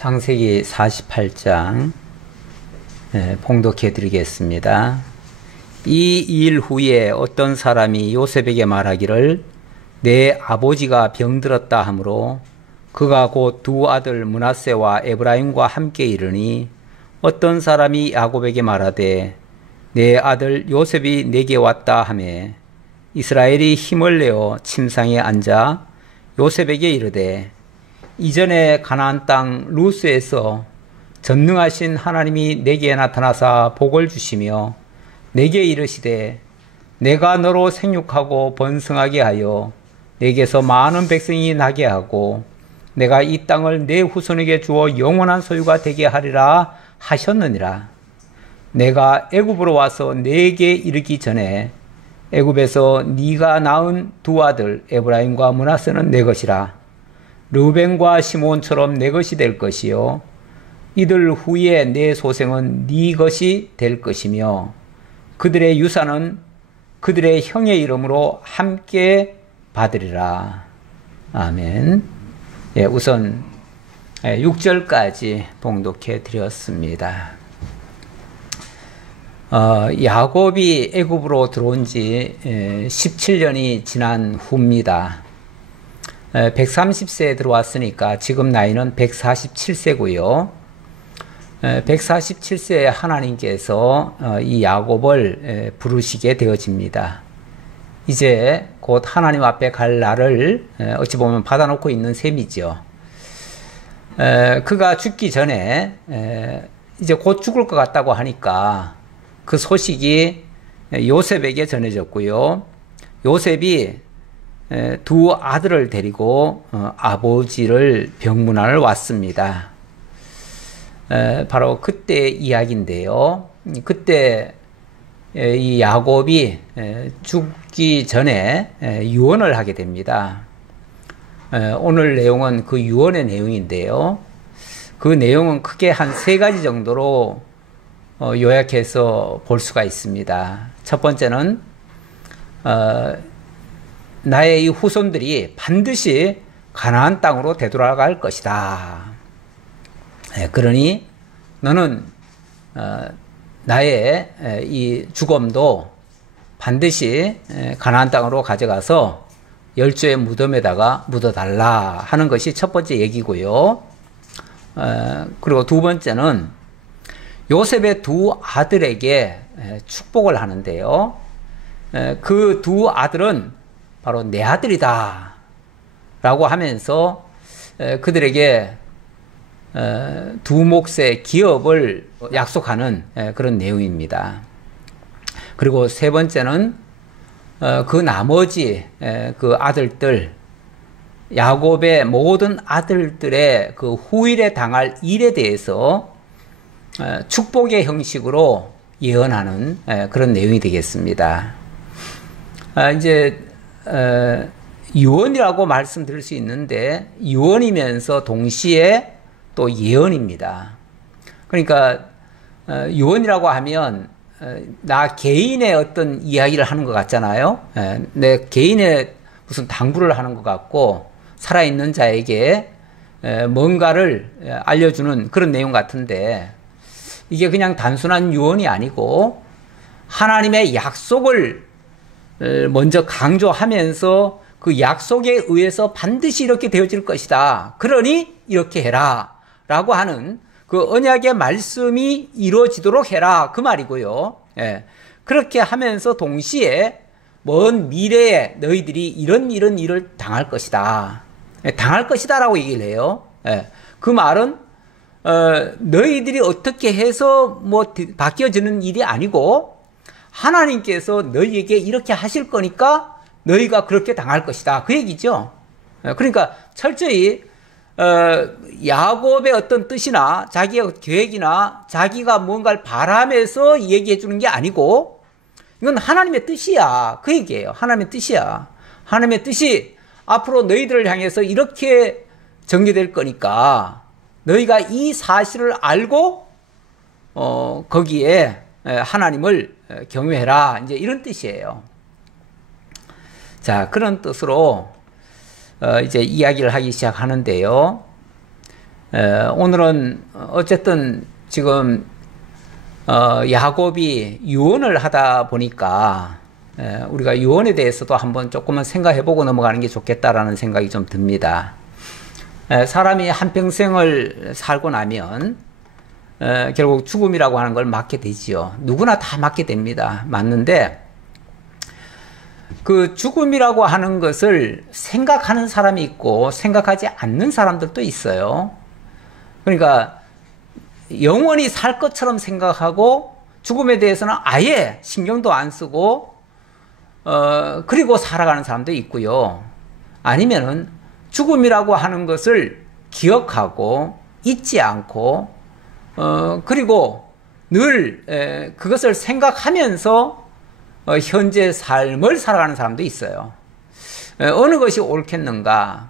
창세기 48장 봉독해 드리겠습니다. 이 일 후에 어떤 사람이 요셉에게 말하기를 내 아버지가 병들었다 하므로 그가 곧 두 아들 므낫세와 에브라임과 함께 이르니 어떤 사람이 야곱에게 말하되 내 아들 요셉이 내게 왔다 하매 이스라엘이 힘을 내어 침상에 앉아 요셉에게 이르되 이전에 가나안 땅 루스에서 전능하신 하나님이 내게 나타나사 복을 주시며 내게 이르시되 내가 너로 생육하고 번성하게 하여 내게서 많은 백성이 나게 하고 내가 이 땅을 내 후손에게 주어 영원한 소유가 되게 하리라 하셨느니라. 내가 애굽으로 와서 내게 이르기 전에 애굽에서 네가 낳은 두 아들 에브라임과 므낫세는 내 것이라. 르우벤과 시몬처럼 내 것이 될 것이요 이들 후에 내 소생은 네 것이 될 것이며 그들의 유산은 그들의 형의 이름으로 함께 받으리라. 아멘. 우선 6절까지 봉독해 드렸습니다. 야곱이 애굽으로 들어온 지 17년이 지난 후입니다. 130세에 들어왔으니까 지금 나이는 147세고요. 147세에 하나님께서 이 야곱을 부르시게 되어집니다. 이제 곧 하나님 앞에 갈 날을 어찌 보면 받아놓고 있는 셈이죠. 그가 죽기 전에 이제 곧 죽을 것 같다고 하니까 그 소식이 요셉에게 전해졌고요. 요셉이 두 아들을 데리고 아버지를 병문안을 왔습니다. 바로 그때 이야기인데요. 그때 이 야곱이 죽기 전에 유언을 하게 됩니다. 오늘 내용은 그 유언의 내용인데요. 그 내용은 크게 한 세 가지 정도로 요약해서 볼 수가 있습니다. 첫 번째는 나의 이 후손들이 반드시 가나안 땅으로 되돌아갈 것이다. 그러니 너는 나의 이 죽음도 반드시 가나안 땅으로 가져가서 열조의 무덤에다가 묻어달라 하는 것이 첫 번째 얘기고요. 그리고 두 번째는 요셉의 두 아들에게 축복을 하는데요. 그 두 아들은 바로 내 아들이다 라고 하면서 그들에게 두 몫의 기업을 약속하는 그런 내용입니다. 그리고 세 번째는 그 나머지 그 아들들, 야곱의 모든 아들들의 그 후일에 당할 일에 대해서 축복의 형식으로 예언하는 그런 내용이 되겠습니다. 이제 유언이라고 말씀드릴 수 있는데 유언이면서 동시에 또 예언입니다. 그러니까 유언이라고 하면 나 개인의 어떤 이야기를 하는 것 같잖아요. 내 개인의 무슨 당부를 하는 것 같고 살아있는 자에게 뭔가를 알려주는 그런 내용 같은데 이게 그냥 단순한 유언이 아니고 하나님의 약속을 먼저 강조하면서 그 약속에 의해서 반드시 이렇게 되어질 것이다. 그러니 이렇게 해라. 라고 하는 그 언약의 말씀이 이루어지도록 해라. 그 말이고요. 그렇게 하면서 동시에 먼 미래에 너희들이 이런 일을 당할 것이다. 당할 것이다. 라고 얘기를 해요. 그 말은 너희들이 어떻게 해서 뭐 바뀌어지는 일이 아니고 하나님께서 너희에게 이렇게 하실 거니까 너희가 그렇게 당할 것이다. 그 얘기죠. 그러니까 철저히 야곱의 어떤 뜻이나 자기의 계획이나 자기가 뭔가를 바라면서 얘기해 주는 게 아니고 이건 하나님의 뜻이야. 그 얘기예요. 하나님의 뜻이야. 하나님의 뜻이 앞으로 너희들을 향해서 이렇게 전개될 거니까 너희가 이 사실을 알고 거기에 하나님을 경외해라. 이제 이런 뜻이에요. 자, 그런 뜻으로 이제 이야기를 하기 시작하는데요. 오늘은 어쨌든 지금 야곱이 유언을 하다 보니까 우리가 유언에 대해서도 한번 조금만 생각해보고 넘어가는 게 좋겠다라는 생각이 좀 듭니다. 사람이 한평생을 살고 나면 결국 죽음이라고 하는 걸 맞게 되지요. 누구나 다 맞게 됩니다. 맞는데 그 죽음이라고 하는 것을 생각하는 사람이 있고 생각하지 않는 사람들도 있어요. 그러니까 영원히 살 것처럼 생각하고 죽음에 대해서는 아예 신경도 안 쓰고 그리고 살아가는 사람도 있고요. 아니면은 죽음이라고 하는 것을 기억하고 잊지 않고 그리고 늘 그것을 생각하면서 현재 삶을 살아가는 사람도 있어요. 어느 것이 옳겠는가?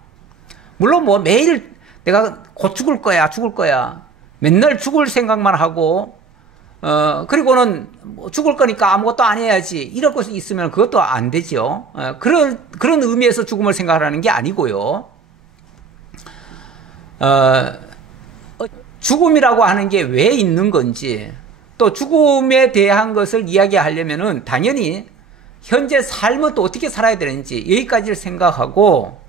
물론 뭐 매일 내가 곧 죽을 거야 맨날 죽을 생각만 하고 그리고는 뭐 죽을 거니까 아무것도 안 해야지 이럴 것이 있으면 그것도 안 되죠. 그런 의미에서 죽음을 생각하라는 게 아니고요. 죽음이라고 하는 게 왜 있는 건지, 또 죽음에 대한 것을 이야기하려면은 당연히 현재 삶은 또 어떻게 살아야 되는지 여기까지를 생각하고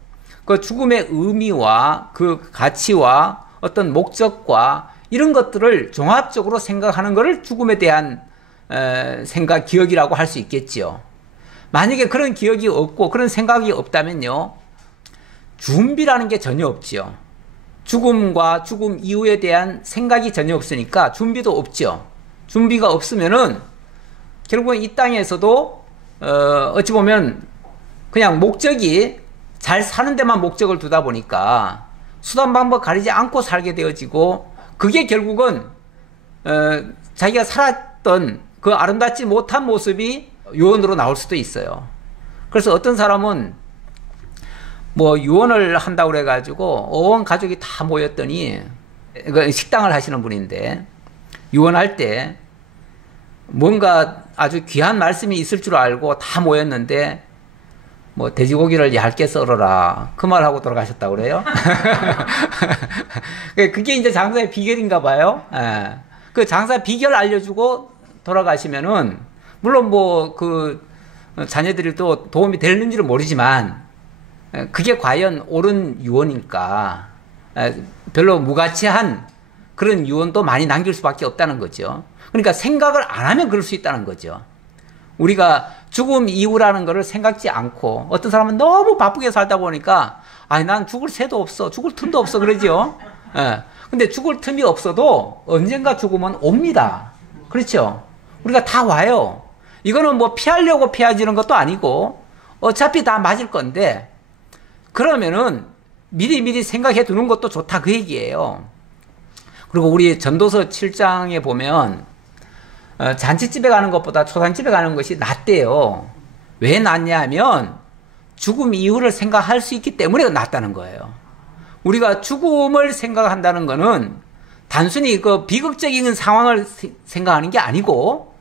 그 죽음의 의미와 그 가치와 어떤 목적과 이런 것들을 종합적으로 생각하는 것을 죽음에 대한 생각, 기억이라고 할 수 있겠지요. 만약에 그런 기억이 없고 그런 생각이 없다면요, 준비라는 게 전혀 없지요. 죽음과 죽음 이후에 대한 생각이 전혀 없으니까 준비도 없죠. 준비가 없으면은 결국은 이 땅에서도 어찌 보면 그냥 목적이 잘 사는 데만 목적을 두다 보니까 수단 방법 가리지 않고 살게 되어지고, 그게 결국은 자기가 살았던 그 아름답지 못한 모습이 유언으로 나올 수도 있어요. 그래서 어떤 사람은 뭐 유언을 한다고 그래가지고 온 가족이 다 모였더니, 식당을 하시는 분인데 유언할 때 뭔가 아주 귀한 말씀이 있을 줄 알고 다 모였는데 뭐 돼지고기를 얇게 썰어라 그 말하고 돌아가셨다고 그래요. 그게 이제 장사의 비결인가 봐요. 그 장사 비결 알려주고 돌아가시면은 물론 뭐 그 자녀들이 또 도움이 되는지는 모르지만 그게 과연 옳은 유언일까? 별로 무가치한 그런 유언도 많이 남길 수밖에 없다는 거죠. 그러니까 생각을 안 하면 그럴 수 있다는 거죠. 우리가 죽음 이후라는 것을 생각지 않고, 어떤 사람은 너무 바쁘게 살다 보니까 아니 난 죽을 새도 없어, 죽을 틈도 없어 그러죠. 근데 죽을 틈이 없어도 언젠가 죽으면 옵니다. 그렇죠? 우리가 다 와요. 이거는 뭐 피하려고 피하지는 것도 아니고 어차피 다 맞을 건데, 그러면은 미리 생각해 두는 것도 좋다 그 얘기예요. 그리고 우리 전도서 7장에 보면 잔치집에 가는 것보다 초상집에 가는 것이 낫대요. 왜 낫냐 하면 죽음 이후를 생각할 수 있기 때문에 낫다는 거예요. 우리가 죽음을 생각한다는 거는 단순히 그 비극적인 상황을 생각하는 게 아니고,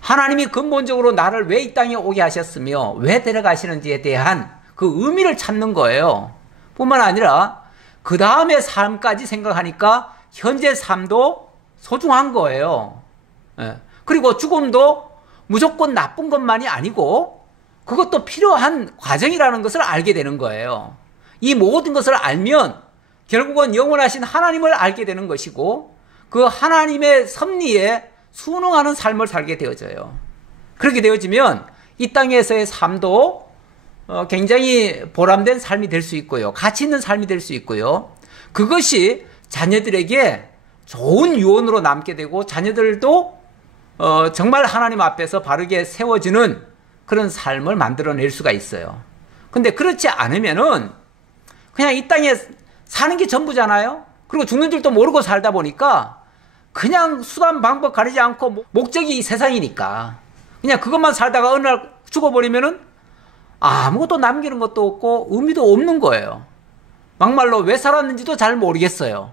하나님이 근본적으로 나를 왜 이 땅에 오게 하셨으며 왜 데려가시는지에 대한 그 의미를 찾는 거예요. 뿐만 아니라 그 다음의 삶까지 생각하니까 현재 삶도 소중한 거예요. 그리고 죽음도 무조건 나쁜 것만이 아니고 그것도 필요한 과정이라는 것을 알게 되는 거예요. 이 모든 것을 알면 결국은 영원하신 하나님을 알게 되는 것이고, 그 하나님의 섭리에 순응하는 삶을 살게 되어져요. 그렇게 되어지면 이 땅에서의 삶도 굉장히 보람된 삶이 될 수 있고요, 가치 있는 삶이 될 수 있고요, 그것이 자녀들에게 좋은 유언으로 남게 되고 자녀들도 정말 하나님 앞에서 바르게 세워지는 그런 삶을 만들어낼 수가 있어요. 근데 그렇지 않으면은 그냥 이 땅에 사는 게 전부잖아요. 그리고 죽는 줄도 모르고 살다 보니까 그냥 수단 방법 가리지 않고 목적이 이 세상이니까 그냥 그것만 살다가 어느 날 죽어버리면은 아무것도 남기는 것도 없고 의미도 없는 거예요. 막말로 왜 살았는지도 잘 모르겠어요.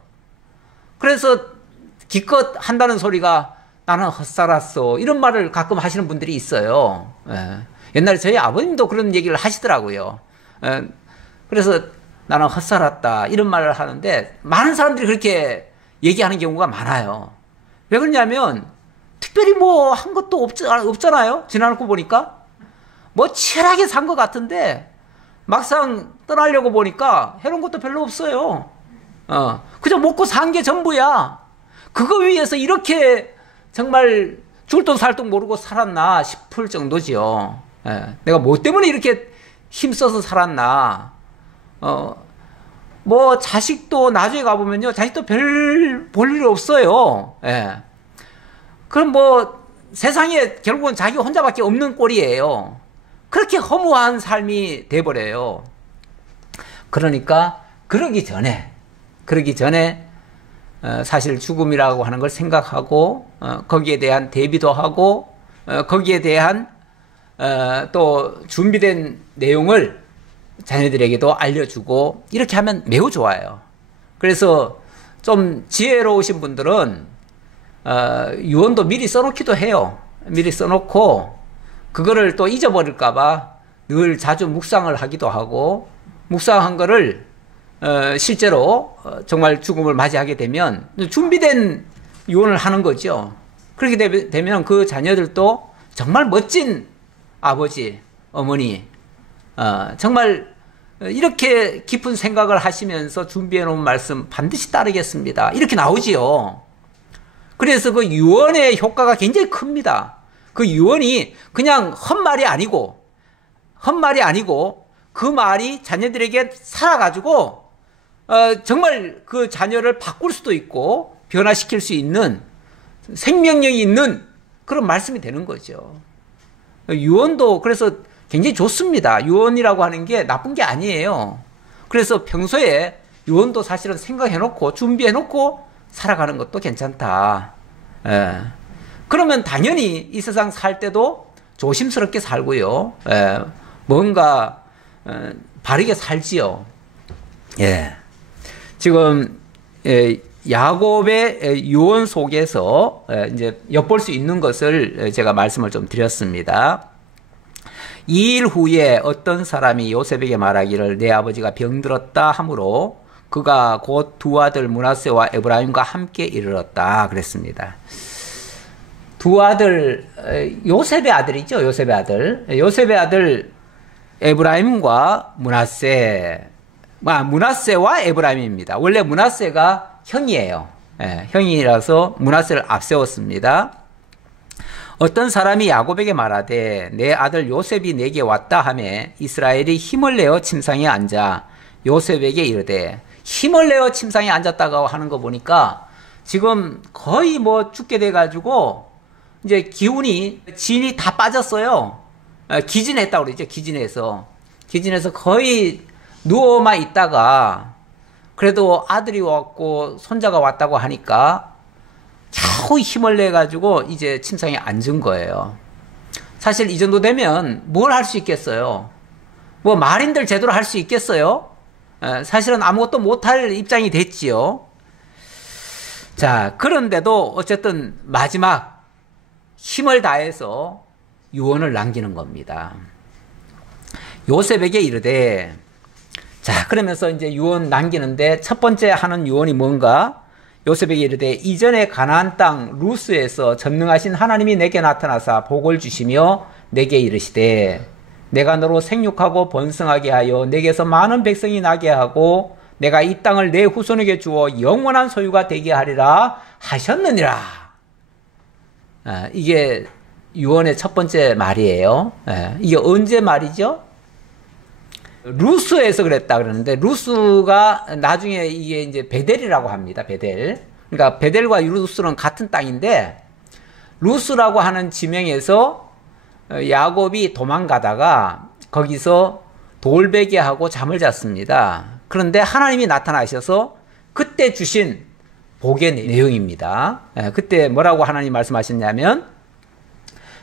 그래서 기껏 한다는 소리가 나는 헛살았어 이런 말을 가끔 하시는 분들이 있어요. 옛날에 저희 아버님도 그런 얘기를 하시더라고요. 그래서 나는 헛살았다. 이런 말을 하는데 많은 사람들이 그렇게 얘기하는 경우가 많아요. 왜 그러냐면 특별히 뭐 한 것도 없잖아요. 지나놓고 보니까. 뭐 치열하게 산 것 같은데 막상 떠나려고 보니까 해놓은 것도 별로 없어요. 그저 먹고 산 게 전부야. 그거 위해서 이렇게 정말 줄도 살도 모르고 살았나 싶을 정도지요. 내가 뭐 때문에 이렇게 힘써서 살았나. 뭐 자식도 나중에 가보면요, 자식도 별 볼 일 없어요. 그럼 뭐 세상에 결국은 자기 혼자밖에 없는 꼴이에요. 그렇게 허무한 삶이 돼버려요. 그러니까 그러기 전에 사실 죽음이라고 하는 걸 생각하고 거기에 대한 대비도 하고 거기에 대한 또 준비된 내용을 자녀들에게도 알려주고 이렇게 하면 매우 좋아요. 그래서 좀 지혜로우신 분들은 유언도 미리 써놓기도 해요. 미리 써놓고 그거를 또 잊어버릴까봐 늘 자주 묵상을 하기도 하고, 묵상한 거를 실제로 정말 죽음을 맞이하게 되면 준비된 유언을 하는 거죠. 그렇게 되면 그 자녀들도 정말 멋진 아버지, 어머니, 정말 이렇게 깊은 생각을 하시면서 준비해 놓은 말씀 반드시 따르겠습니다. 이렇게 나오지요. 그래서 그 유언의 효과가 굉장히 큽니다. 그 유언이 그냥 헛말이 아니고 그 말이 자녀들에게 살아가지고 정말 그 자녀를 바꿀 수도 있고 변화시킬 수 있는 생명력이 있는 그런 말씀이 되는 거죠. 유언도 그래서 굉장히 좋습니다. 유언이라고 하는 게 나쁜 게 아니에요. 그래서 평소에 유언도 사실은 생각해놓고 준비해놓고 살아가는 것도 괜찮다. 그러면 당연히 이 세상 살 때도 조심스럽게 살고요. 뭔가 바르게 살지요. 지금 야곱의 유언 속에서 이제 엿볼 수 있는 것을 제가 말씀을 좀 드렸습니다. 2일 후에 어떤 사람이 요셉에게 말하기를 내 아버지가 병들었다 하므로 그가 곧 두 아들 므낫세와 에브라임과 함께 이르렀다 그랬습니다. 두 아들, 요셉의 아들이죠. 요셉의 아들 에브라임과 므낫세와 에브라임입니다. 원래 므낫세가 형이에요. 형이라서 므낫세를 앞세웠습니다. 어떤 사람이 야곱에게 말하되 내 아들 요셉이 내게 왔다 하매 이스라엘이 힘을 내어 침상에 앉아 요셉에게 이르되, 힘을 내어 침상에 앉았다고 하는 거 보니까 지금 거의 뭐 죽게 돼가지고 이제 진이 다 빠졌어요. 기진했다고 그러죠. 기진해서 거의 누워만 있다가 그래도 아들이 왔고 손자가 왔다고 하니까 겨우 힘을 내가지고 이제 침상에 앉은 거예요. 사실 이 정도 되면 뭘 할 수 있겠어요? 뭐 말인들 제대로 할 수 있겠어요? 사실은 아무것도 못할 입장이 됐지요. 자, 그런데도 어쨌든 마지막 힘을 다해서 유언을 남기는 겁니다. 요셉에게 이르되, 자, 그러면서 이제 유언 남기는데 첫 번째 하는 유언이 뭔가? 요셉에게 이르되 이전에 가나안 땅 루스에서 전능하신 하나님이 내게 나타나사 복을 주시며 내게 이르시되 내가 너로 생육하고 번성하게 하여 내게서 많은 백성이 나게 하고 내가 이 땅을 내 후손에게 주어 영원한 소유가 되게 하리라 하셨느니라. 이게 유언의 첫 번째 말이에요. 이게 언제 말이죠? 루스에서 그랬다 그러는데, 루스가 나중에 이게 이제 베델이라고 합니다. 베델. 그러니까 베델과 루스는 같은 땅인데, 루스라고 하는 지명에서 야곱이 도망가다가 거기서 돌베개하고 잠을 잤습니다. 그런데 하나님이 나타나셔서 그때 주신 복의 내용입니다. 그때 뭐라고 하나님 말씀하셨냐면,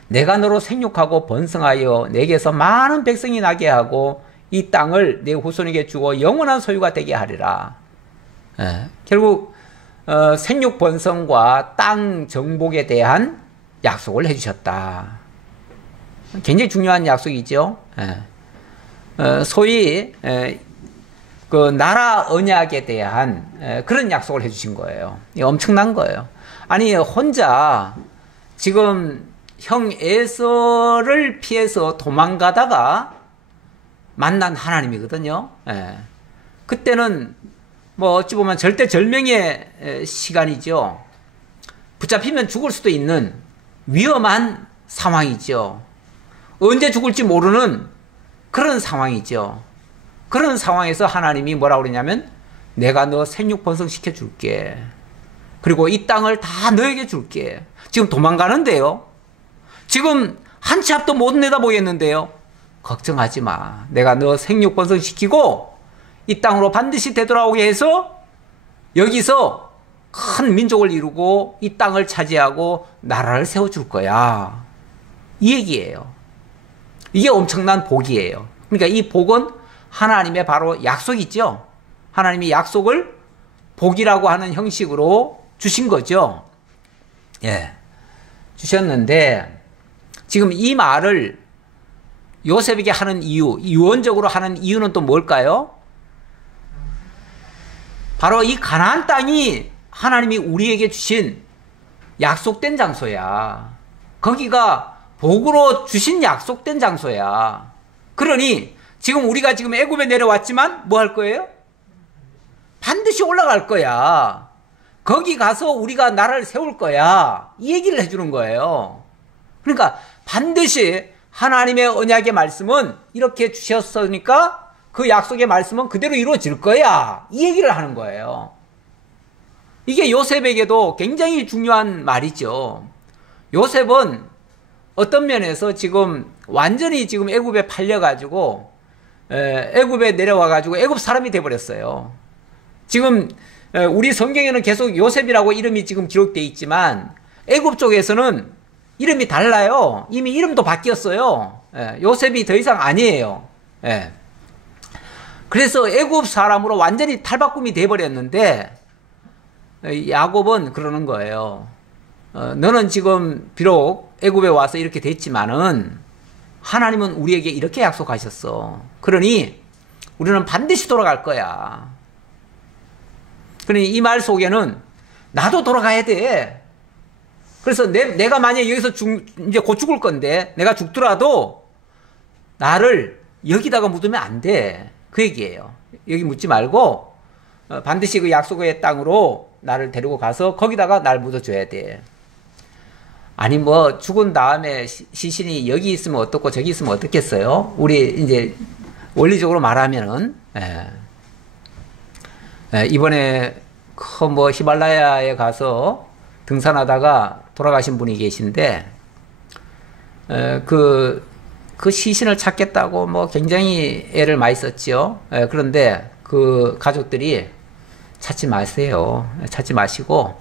내가 너로 생육하고 번성하여 내게서 많은 백성이 나게 하고 이 땅을 내 후손에게 주어 영원한 소유가 되게 하리라. 결국 생육 번성과 땅 정복에 대한 약속을 해주셨다. 굉장히 중요한 약속이죠. 소위 그 나라 언약에 대한 그런 약속을 해주신 거예요. 이게 엄청난 거예요. 아니 혼자 지금 형 에서를 피해서 도망가다가 만난 하나님이거든요. 예. 그때는 뭐 어찌 보면 절대절명의 시간이죠. 붙잡히면 죽을 수도 있는 위험한 상황이죠. 언제 죽을지 모르는 그런 상황이죠. 그런 상황에서 하나님이 뭐라고 그러냐면 내가 너 생육 번성시켜 줄게. 그리고 이 땅을 다 너에게 줄게. 지금 도망가는데요. 지금 한 치 앞도 못 내다보겠는데요. 걱정하지 마. 내가 너 생육 번성시키고 이 땅으로 반드시 되돌아오게 해서 여기서 큰 민족을 이루고 이 땅을 차지하고 나라를 세워줄 거야. 이 얘기예요. 이게 엄청난 복이에요. 그러니까 이 복은 하나님의 바로 약속이죠. 하나님이 약속을 복이라고 하는 형식으로 주신 거죠. 예. 주셨는데 지금 이 말을 요셉에게 하는 이유, 유언적으로 하는 이유는 또 뭘까요? 바로 이 가나안 땅이 하나님이 우리에게 주신 약속된 장소야. 거기가 복으로 주신 약속된 장소야. 그러니 지금 우리가 지금 애굽에 내려왔지만 뭐 할 거예요? 반드시 올라갈 거야. 거기 가서 우리가 나라를 세울 거야. 이 얘기를 해주는 거예요. 그러니까 반드시 하나님의 언약의 말씀은 이렇게 주셨으니까 그 약속의 말씀은 그대로 이루어질 거야. 이 얘기를 하는 거예요. 이게 요셉에게도 굉장히 중요한 말이죠. 요셉은 어떤 면에서 지금 완전히 지금 애굽에 팔려가지고 애굽에 내려와가지고 애굽 사람이 돼버렸어요. 지금 우리 성경에는 계속 요셉이라고 이름이 지금 기록되어 있지만 애굽 쪽에서는 이름이 달라요. 이미 이름도 바뀌었어요. 요셉이 더 이상 아니에요. 그래서 애굽 사람으로 완전히 탈바꿈이 돼버렸는데 야곱은 그러는 거예요. 너는 지금 비록 애굽에 와서 이렇게 됐지만은 하나님은 우리에게 이렇게 약속하셨어. 그러니 우리는 반드시 돌아갈 거야. 그러니 이 말 속에는 나도 돌아가야 돼. 그래서 내가 만약에 여기서 이제 곧 죽을 건데 내가 죽더라도 나를 여기다가 묻으면 안 돼. 그 얘기예요. 여기 묻지 말고 반드시 그 약속의 땅으로 나를 데리고 가서 거기다가 날 묻어줘야 돼. 아니 뭐 죽은 다음에 시신이 여기 있으면 어떻고 저기 있으면 어떻겠어요? 우리 이제 원리적으로 말하면은 이번에 뭐 히말라야에 가서 등산하다가 돌아가신 분이 계신데 그 시신을 찾겠다고 뭐 굉장히 애를 많이 썼죠. 그런데 그 가족들이 찾지 마세요. 찾지 마시고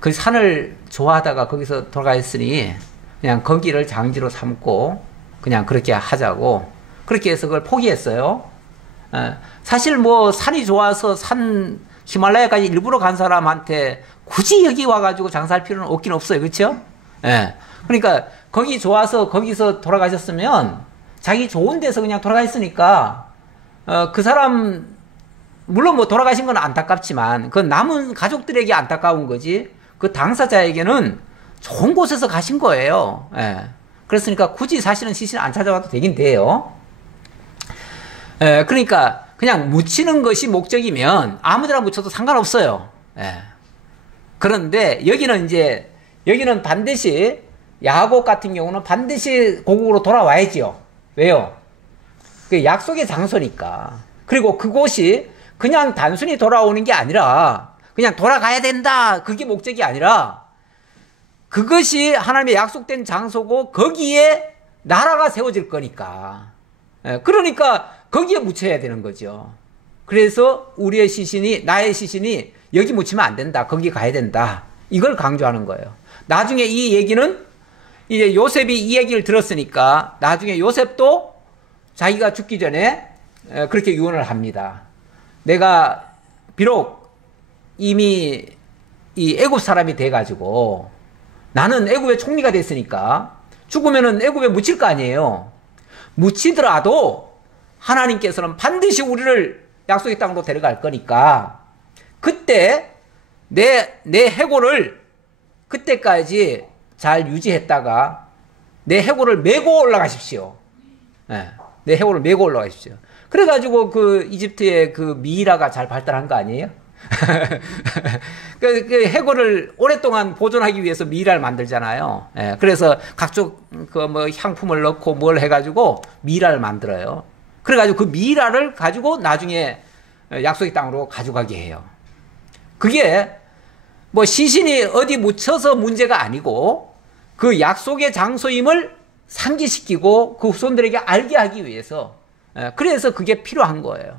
그 산을 좋아하다가 거기서 돌아가셨으니 그냥 거기를 장지로 삼고 그냥 그렇게 하자고 그렇게 해서 그걸 포기했어요. 사실 뭐 산이 좋아서 히말라야까지 일부러 간 사람한테 굳이 여기 와가지고 장사할 필요는 없긴 없어요. 그렇죠? 그러니까 거기 좋아서 거기서 돌아가셨으면 자기 좋은 데서 그냥 돌아가셨으니까 그 사람 물론 뭐 돌아가신 건 안타깝지만 그 남은 가족들에게 안타까운 거지 그 당사자에게는 좋은 곳에서 가신 거예요. 그랬으니까 굳이 사실은 시신 안 찾아와도 되긴 돼요. 그러니까 그냥 묻히는 것이 목적이면 아무데나 묻혀도 상관없어요. 그런데 여기는 반드시 야곱 같은 경우는 반드시 고국으로 돌아와야지요. 왜요? 그 약속의 장소니까. 그리고 그곳이 그냥 단순히 돌아오는 게 아니라 그냥 돌아가야 된다. 그게 목적이 아니라 그것이 하나님의 약속된 장소고 거기에 나라가 세워질 거니까. 그러니까 거기에 묻혀야 되는 거죠. 그래서 나의 시신이 여기 묻히면 안 된다. 거기 가야 된다. 이걸 강조하는 거예요. 나중에 이 얘기는 이제 요셉이 이 얘기를 들었으니까 나중에 요셉도 자기가 죽기 전에 그렇게 유언을 합니다. 내가 비록 이미 이 애굽 사람이 돼가지고 나는 애굽의 총리가 됐으니까 죽으면은 애굽에 묻힐 거 아니에요. 묻히더라도 하나님께서는 반드시 우리를 약속의 땅으로 데려갈 거니까 그때 내 해골을 그때까지 잘 유지했다가 내 해골을 메고 올라가십시오. 예, 내 해골을 메고 올라가십시오. 그래가지고 그 이집트의 그 미이라가 잘 발달한 거 아니에요? 그 해골을 오랫동안 보존하기 위해서 미이라를 만들잖아요. 예, 그래서 각종 그 뭐 향품을 넣고 뭘 해가지고 미이라를 만들어요. 그래가지고 그 미이라를 가지고 나중에 약속의 땅으로 가져가게 해요. 그게 뭐 시신이 어디 묻혀서 문제가 아니고 그 약속의 장소임을 상기시키고 그 후손들에게 알게 하기 위해서 그래서 그게 필요한 거예요.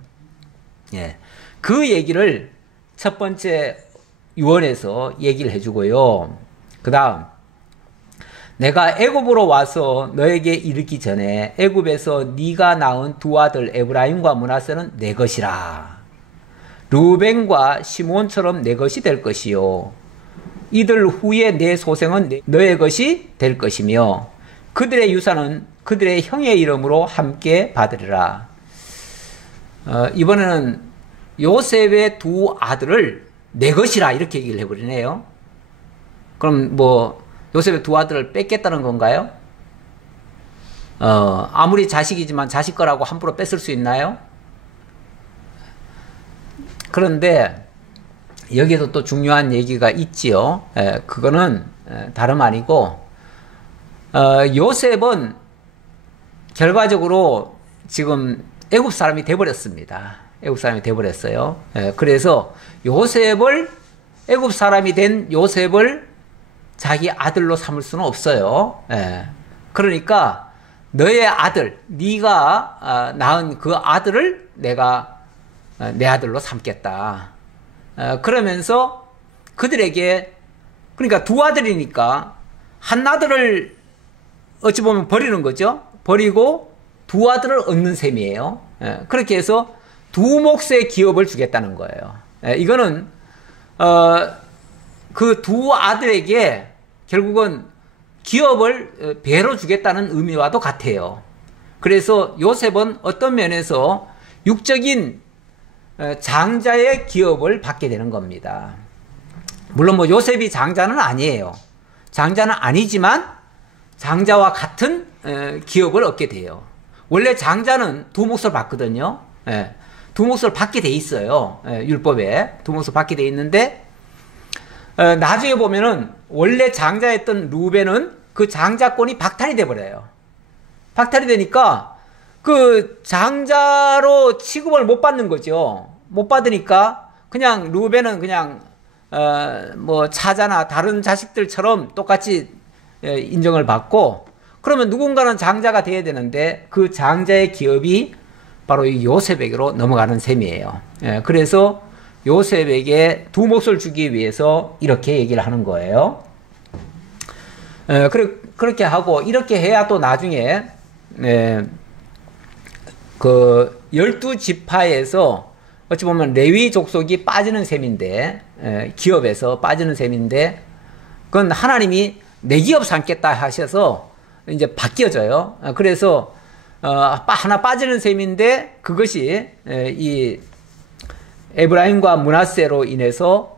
예. 그 얘기를 첫 번째 유언에서 얘기를 해주고요. 그 다음 내가 애굽으로 와서 너에게 이르기 전에 애굽에서 네가 낳은 두 아들 에브라임과 므낫세는 내 것이라. 르우벤과 시몬처럼 내 것이 될 것이요. 이들 후에 내 소생은 너의 것이 될 것이며 그들의 유산은 그들의 형의 이름으로 함께 받으리라. 이번에는 요셉의 두 아들을 내 것이라 이렇게 얘기를 해버리네요. 그럼 뭐 요셉의 두 아들을 뺏겠다는 건가요? 아무리 자식이지만 자식 거라고 함부로 뺏을 수 있나요? 그런데 여기에도 또 중요한 얘기가 있지요. 그거는 다름 아니고 요셉은 결과적으로 지금 애굽 사람이 돼버렸습니다. 애굽 사람이 돼버렸어요. 그래서 애굽 사람이 된 요셉을 자기 아들로 삼을 수는 없어요. 그러니까 너의 아들, 네가 낳은 그 아들을 내가 내 아들로 삼겠다. 그러면서 그들에게, 그러니까 두 아들이니까 한 아들을 어찌 보면 버리는 거죠. 버리고 두 아들을 얻는 셈이에요. 그렇게 해서 두 몫의 기업을 주겠다는 거예요. 이거는 그 두 아들에게 결국은 기업을 배로 주겠다는 의미와도 같아요. 그래서 요셉은 어떤 면에서 육적인 장자의 기업을 받게 되는 겁니다. 물론 뭐 요셉이 장자는 아니에요. 장자는 아니지만 장자와 같은 기업을 얻게 돼요. 원래 장자는 두 몫을 받거든요. 두 몫을 받게 돼 있어요. 율법에 두 몫을 받게 돼 있는데 나중에 보면은 원래 장자였던 루벤은 그 장자권이 박탈이 돼 버려요. 박탈이 되니까 그 장자로 취급을 못 받는 거죠. 못 받으니까 그냥 루벤은 그냥 뭐 차자나 다른 자식들처럼 똑같이 인정을 받고, 그러면 누군가는 장자가 돼야 되는데 그 장자의 기업이 바로 이 요셉에게로 넘어가는 셈이에요. 그래서 요셉에게 두 몫을 주기 위해서 이렇게 얘기를 하는 거예요. 그렇게 하고 이렇게 해야 또 나중에 그 12지파에서 어찌 보면 레위 족속이 빠지는 셈인데, 기업에서 빠지는 셈인데, 그건 하나님이 내 기업 삼겠다 하셔서 이제 바뀌어져요. 그래서 하나 빠지는 셈인데 그것이 이 에브라임과 므낫세로 인해서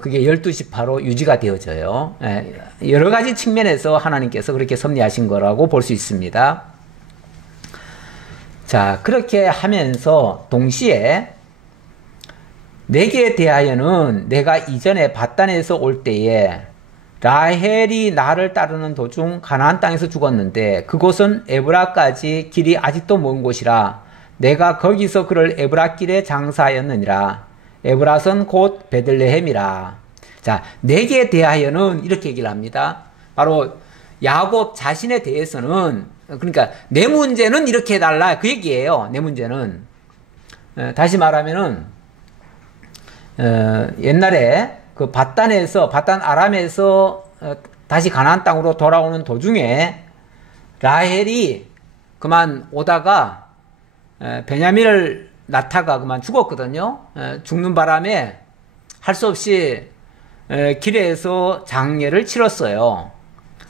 그게 12지파로 유지가 되어져요. 여러 가지 측면에서 하나님께서 그렇게 섭리하신 거라고 볼 수 있습니다. 자, 그렇게 하면서 동시에 내게 대하여는 내가 이전에 밧단에서 올 때에 라헬이 나를 따르는 도중 가나안 땅에서 죽었는데 그곳은 에브라까지 길이 아직도 먼 곳이라 내가 거기서 그를 에브라길에 장사하였느니라. 에브라선 곧 베들레헴이라. 자, 내게 대하여는 이렇게 얘기를 합니다. 바로 야곱 자신에 대해서는, 그러니까 내 문제는 이렇게 해달라 그 얘기예요. 내 문제는 다시 말하면은 옛날에 그 밧단 아람에서 다시 가나안 땅으로 돌아오는 도중에 라헬이 그만 오다가 베냐민을 낳다가 그만 죽었거든요. 죽는 바람에 할 수 없이 길에서 장례를 치렀어요.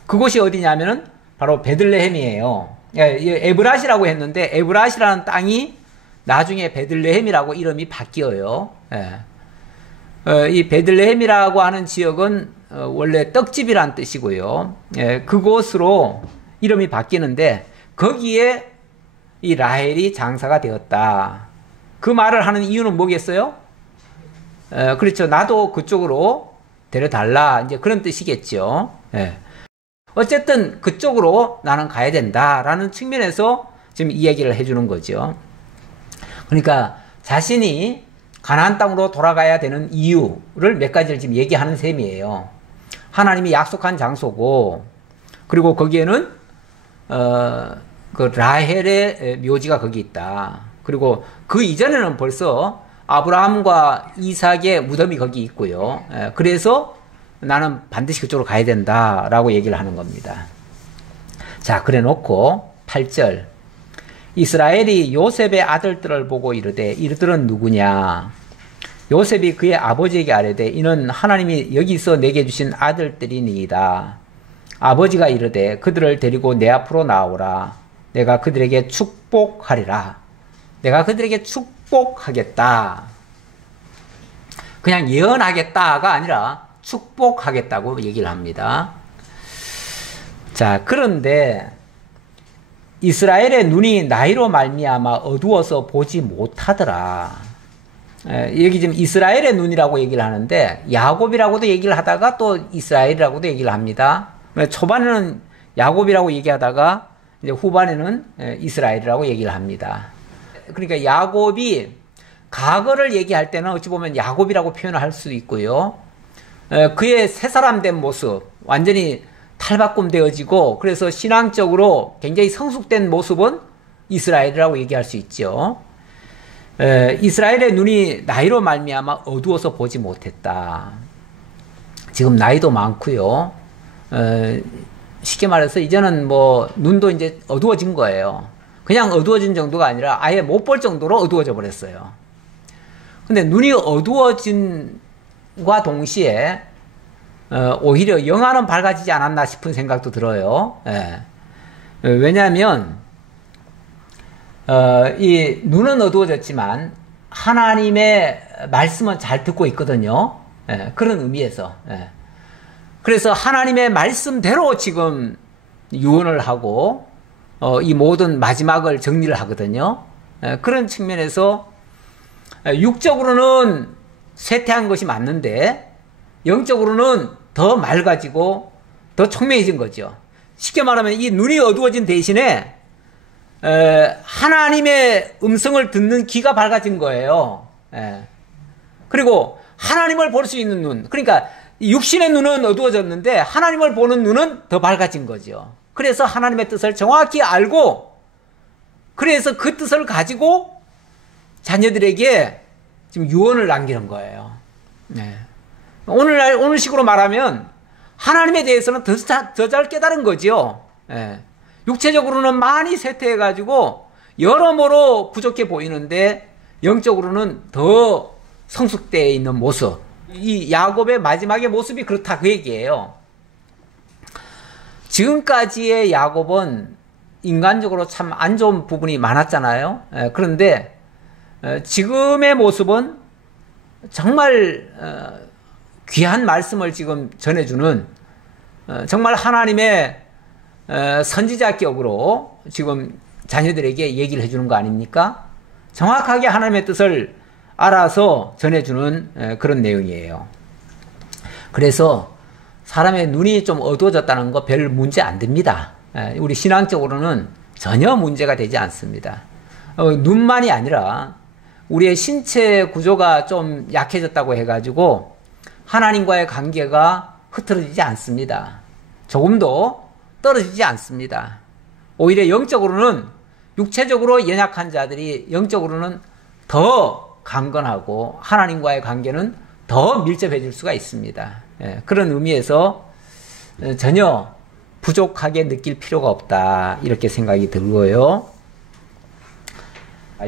그곳이 어디냐면은 바로 베들레헴이에요. 에브라시라고 했는데 에브라시라는 땅이 나중에 베들레헴이라고 이름이 바뀌어요. 예. 이 베들레헴이라고 하는 지역은 원래 떡집이란 뜻이고요. 예, 그곳으로 이름이 바뀌는데 거기에 이 라헬이 장사가 되었다. 그 말을 하는 이유는 뭐겠어요? 그렇죠. 나도 그쪽으로 데려달라. 이제 그런 뜻이겠죠. 예. 어쨌든 그쪽으로 나는 가야 된다라는 측면에서 지금 이 얘기를 해주는 거죠. 그러니까 자신이 가나안 땅으로 돌아가야 되는 이유를 몇 가지를 지금 얘기하는 셈이에요. 하나님이 약속한 장소고, 그리고 거기에는 그 라헬의 묘지가 거기 있다. 그리고 그 이전에는 벌써 아브라함과 이삭의 무덤이 거기 있고요. 그래서 나는 반드시 그쪽으로 가야 된다라고 얘기를 하는 겁니다. 자, 그래 놓고 8절. 이스라엘이 요셉의 아들들을 보고 이르되 이들은 누구냐? 요셉이 그의 아버지에게 아뢰되 이는 하나님이 여기서 내게 주신 아들들이니이다. 아버지가 이르되 그들을 데리고 내 앞으로 나오라. 내가 그들에게 축복하리라. 내가 그들에게 축복하겠다. 그냥 예언하겠다가 아니라 축복하겠다고 얘기를 합니다. 자, 그런데 이스라엘의 눈이 나이로 말미암아 어두워서 보지 못하더라. 여기 지금 이스라엘의 눈이라고 얘기를 하는데 야곱이라고도 얘기를 하다가 또 이스라엘이라고도 얘기를 합니다. 초반에는 야곱이라고 얘기하다가 이제 후반에는 이스라엘이라고 얘기를 합니다. 그러니까 야곱이 과거를 얘기할 때는 어찌 보면 야곱이라고 표현을 할 수도 있고요. 그의 새 사람 된 모습, 완전히 탈바꿈 되어지고 그래서 신앙적으로 굉장히 성숙된 모습은 이스라엘이라고 얘기할 수 있죠. 이스라엘의 눈이 나이로 말미암아 어두워서 보지 못했다. 지금 나이도 많고요. 쉽게 말해서 이제는 뭐 눈도 이제 어두워진 거예요. 그냥 어두워진 정도가 아니라 아예 못 볼 정도로 어두워져 버렸어요. 근데 눈이 어두워진과 동시에 오히려 영화는 밝아지지 않았나 싶은 생각도 들어요. 예. 왜냐하면 이 눈은 어두워졌지만 하나님의 말씀은 잘 듣고 있거든요. 예. 그런 의미에서. 예. 그래서 하나님의 말씀대로 지금 유언을 하고 이 모든 마지막을 정리를 하거든요. 예. 그런 측면에서 육적으로는 쇠퇴한 것이 맞는데 영적으로는 더 맑아지고 더 총명해진 거죠. 쉽게 말하면 이 눈이 어두워진 대신에 하나님의 음성을 듣는 귀가 밝아진 거예요. 그리고 하나님을 볼 수 있는 눈, 그러니까 육신의 눈은 어두워졌는데 하나님을 보는 눈은 더 밝아진 거죠. 그래서 하나님의 뜻을 정확히 알고 그래서 그 뜻을 가지고 자녀들에게 지금 유언을 남기는 거예요. 오늘 식으로 말하면 하나님에 대해서는 더 잘 깨달은 거죠. 육체적으로는 많이 쇠퇴해가지고 여러모로 부족해 보이는데 영적으로는 더 성숙되어 있는 모습. 이 야곱의 마지막의 모습이 그렇다 그 얘기예요. 지금까지의 야곱은 인간적으로 참 안 좋은 부분이 많았잖아요. 그런데 지금의 모습은 정말 귀한 말씀을 지금 전해주는 정말 하나님의 선지자격으로 지금 자녀들에게 얘기를 해주는 거 아닙니까? 정확하게 하나님의 뜻을 알아서 전해주는 그런 내용이에요. 그래서 사람의 눈이 좀 어두워졌다는 거 별 문제 안 됩니다. 우리 신앙적으로는 전혀 문제가 되지 않습니다. 눈만이 아니라 우리의 신체 구조가 좀 약해졌다고 해가지고 하나님과의 관계가 흐트러지지 않습니다. 조금도 떨어지지 않습니다. 오히려 영적으로는 육체적으로 연약한 자들이 영적으로는 더 강건하고 하나님과의 관계는 더 밀접해질 수가 있습니다. 그런 의미에서 전혀 부족하게 느낄 필요가 없다 이렇게 생각이 들고요.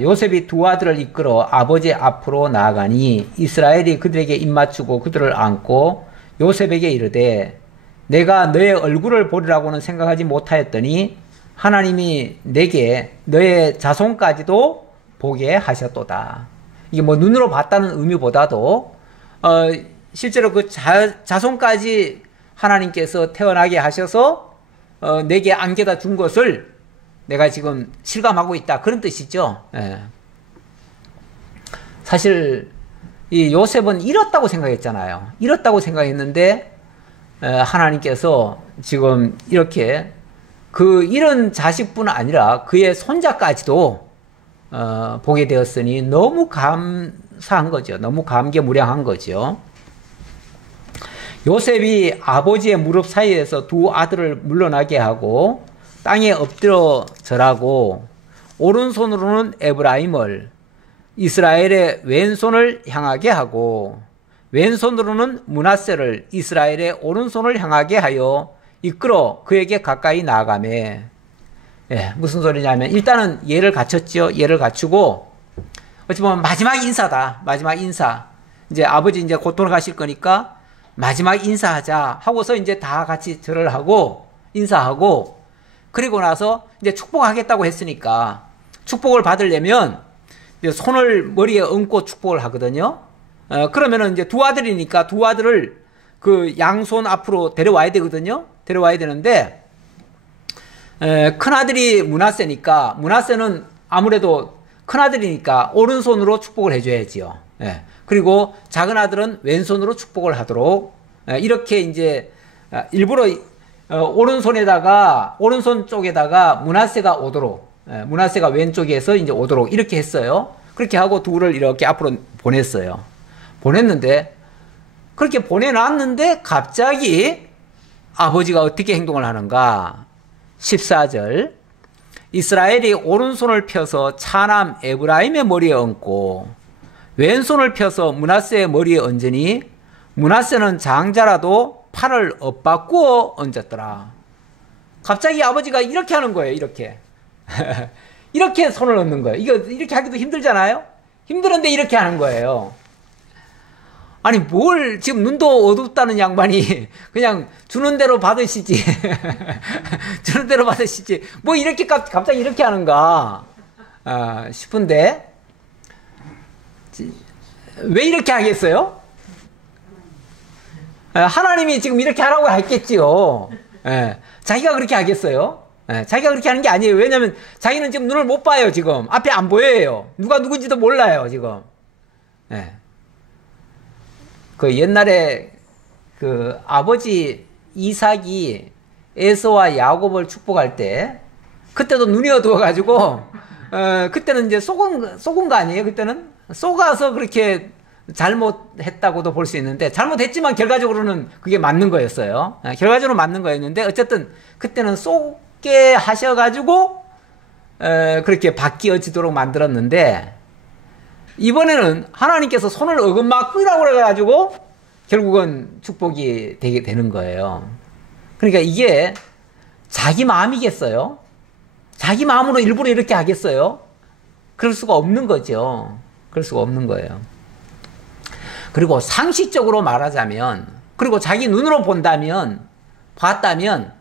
요셉이 두 아들을 이끌어 아버지 앞으로 나아가니 이스라엘이 그들에게 입맞추고 그들을 안고 요셉에게 이르되 내가 너의 얼굴을 보리라고는 생각하지 못하였더니 하나님이 내게 너의 자손까지도 보게 하셨도다. 이게 뭐 눈으로 봤다는 의미보다도 실제로 그 자손까지 하나님께서 태어나게 하셔서 내게 안겨다 준 것을 내가 지금 실감하고 있다. 그런 뜻이죠. 예. 사실 이 요셉은 잃었다고 생각했잖아요. 잃었다고 생각했는데 하나님께서 지금 이렇게 그 잃은 자식뿐 아니라 그의 손자까지도 보게 되었으니 너무 감사한 거죠. 너무 감개무량한 거죠. 요셉이 아버지의 무릎 사이에서 두 아들을 물러나게 하고 땅에 엎드려 절하고 오른손으로는 에브라임을 이스라엘의 왼손을 향하게 하고 왼손으로는 므낫세를 이스라엘의 오른손을 향하게 하여 이끌어 그에게 가까이 나아가매. 예, 무슨 소리냐면 일단은 예를 갖췄죠. 예를 갖추고 어찌 보면 마지막 인사다. 마지막 인사. 이제 아버지 이제 곧 돌아가실 거니까 마지막 인사하자 하고서 이제 다 같이 절을 하고 인사하고 그리고 나서 이제 축복하겠다고 했으니까 축복을 받으려면 이제 손을 머리에 얹고 축복을 하거든요. 그러면은 이제 두 아들이니까 두 아들을 그 양손 앞으로 데려와야 되거든요. 데려와야 되는데 큰 아들이 므낫세니까 므낫세는 아무래도 큰 아들이니까 오른손으로 축복을 해줘야지요. 예. 그리고 작은 아들은 왼손으로 축복을 하도록 이렇게 이제 일부러 오른손 쪽에다가 므낫세가 오도록 므낫세가 왼쪽에서 이제 오도록 이렇게 했어요. 그렇게 하고 둘을 이렇게 앞으로 보냈어요. 보냈는데 그렇게 보내놨는데 갑자기 아버지가 어떻게 행동을 하는가? 14절 이스라엘이 오른손을 펴서 차남 에브라임의 머리에 얹고 왼손을 펴서 므낫세의 머리에 얹으니 므낫세는 장자라도 팔을 엇바꾸어 얹었더라. 갑자기 아버지가 이렇게 하는 거예요. 이렇게 이렇게 손을 얹는 거예요. 이거 이렇게 하기도 힘들잖아요. 힘드는데 이렇게 하는 거예요. 아니 뭘 지금 눈도 어둡다는 양반이 그냥 주는 대로 받으시지 주는 대로 받으시지 뭐 이렇게 갑자기 이렇게 하는가 싶은데 왜 이렇게 하겠어요? 하나님이 지금 이렇게 하라고 했겠지요. 자기가 그렇게 하겠어요? 자기가 그렇게 하는 게 아니에요. 왜냐면 자기는 지금 눈을 못 봐요. 지금 앞에 안 보여요. 누가 누군지도 몰라요. 지금 그 옛날에 그 아버지 이삭이 에서와 야곱을 축복할 때 그때도 눈이 어두워가지고 그때는 이제 속은 거 아니에요. 그때는 속아서 그렇게 잘못했다고도 볼 수 있는데 잘못했지만 결과적으로는 그게 맞는 거였어요. 결과적으로 맞는 거였는데 어쨌든 그때는 속게 하셔가지고 그렇게 바뀌어지도록 만들었는데 이번에는 하나님께서 손을 어긋맞으라고 그래가지고 결국은 축복이 되게 되는 거예요. 그러니까 이게 자기 마음이겠어요? 자기 마음으로 일부러 이렇게 하겠어요? 그럴 수가 없는 거죠. 그럴 수가 없는 거예요. 그리고 상식적으로 말하자면, 그리고 자기 눈으로 봤다면,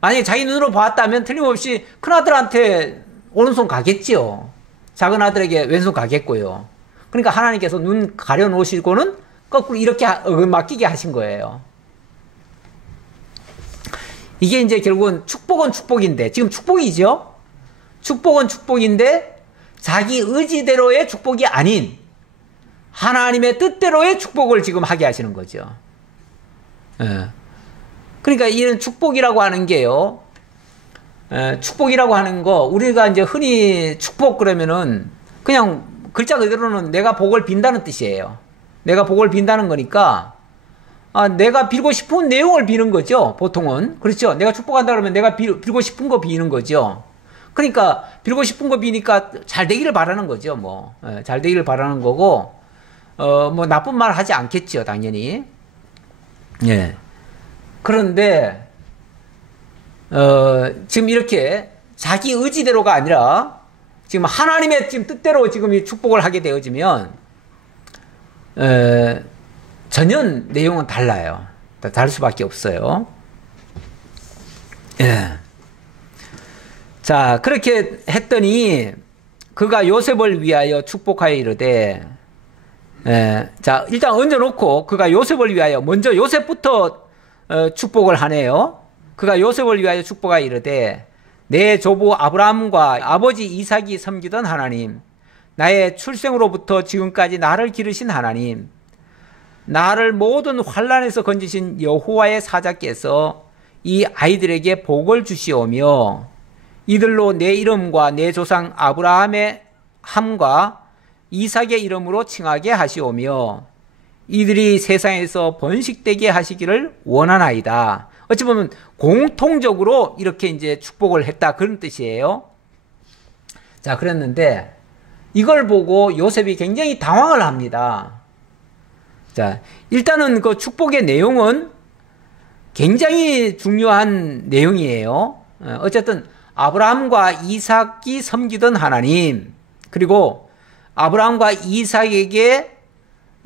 만약에 자기 눈으로 봤다면 틀림없이 큰아들한테 오른손 가겠지요. 작은 아들에게 왼손 가겠고요. 그러니까 하나님께서 눈 가려놓으시고는 거꾸로 이렇게 맡기게 하신 거예요. 이게 이제 결국은 축복은 축복인데, 지금 축복이죠? 축복은 축복인데, 자기 의지대로의 축복이 아닌 하나님의 뜻대로의 축복을 지금 하게 하시는 거죠. 그러니까 이런 축복이라고 하는 게요, 축복이라고 하는 거, 우리가 이제 흔히 축복 그러면은 그냥 글자 그대로는 내가 복을 빈다는 뜻이에요. 내가 복을 빈다는 거니까 내가 빌고 싶은 내용을 비는 거죠. 보통은. 그렇죠. 내가 축복한다 그러면 내가 빌고 싶은 거 비는 거죠. 그러니까 빌고 싶은 거 비니까 잘 되기를 바라는 거죠. 뭐 잘 되기를 바라는 거고 뭐 나쁜 말 하지 않겠죠. 당연히. 예. 그런데 지금 이렇게 자기 의지대로가 아니라 지금 하나님의 지금 뜻대로 지금 이 축복을 하게 되어지면 전혀 내용은 달라요. 다를 수밖에 없어요. 예. 자, 그렇게 했더니 그가 요셉을 위하여 축복하여 이르되, 자, 일단 얹어놓고 그가 요셉을 위하여, 먼저 요셉부터 축복을 하네요. 그가 요셉을 위하여 축복하여 이르되, 내 조부 아브라함과 아버지 이삭이 섬기던 하나님, 나의 출생으로부터 지금까지 나를 기르신 하나님, 나를 모든 환난에서 건지신 여호와의 사자께서 이 아이들에게 복을 주시오며 이들로 내 이름과 내 조상 아브라함의 함과 이삭의 이름으로 칭하게 하시오며 이들이 세상에서 번식되게 하시기를 원하나이다. 어찌 보면 공통적으로 이렇게 이제 축복을 했다, 그런 뜻이에요. 자, 그랬는데 이걸 보고 요셉이 굉장히 당황을 합니다. 자, 일단은 그 축복의 내용은 굉장히 중요한 내용이에요. 어쨌든 아브라함과 이삭이 섬기던 하나님, 그리고 아브라함과 이삭에게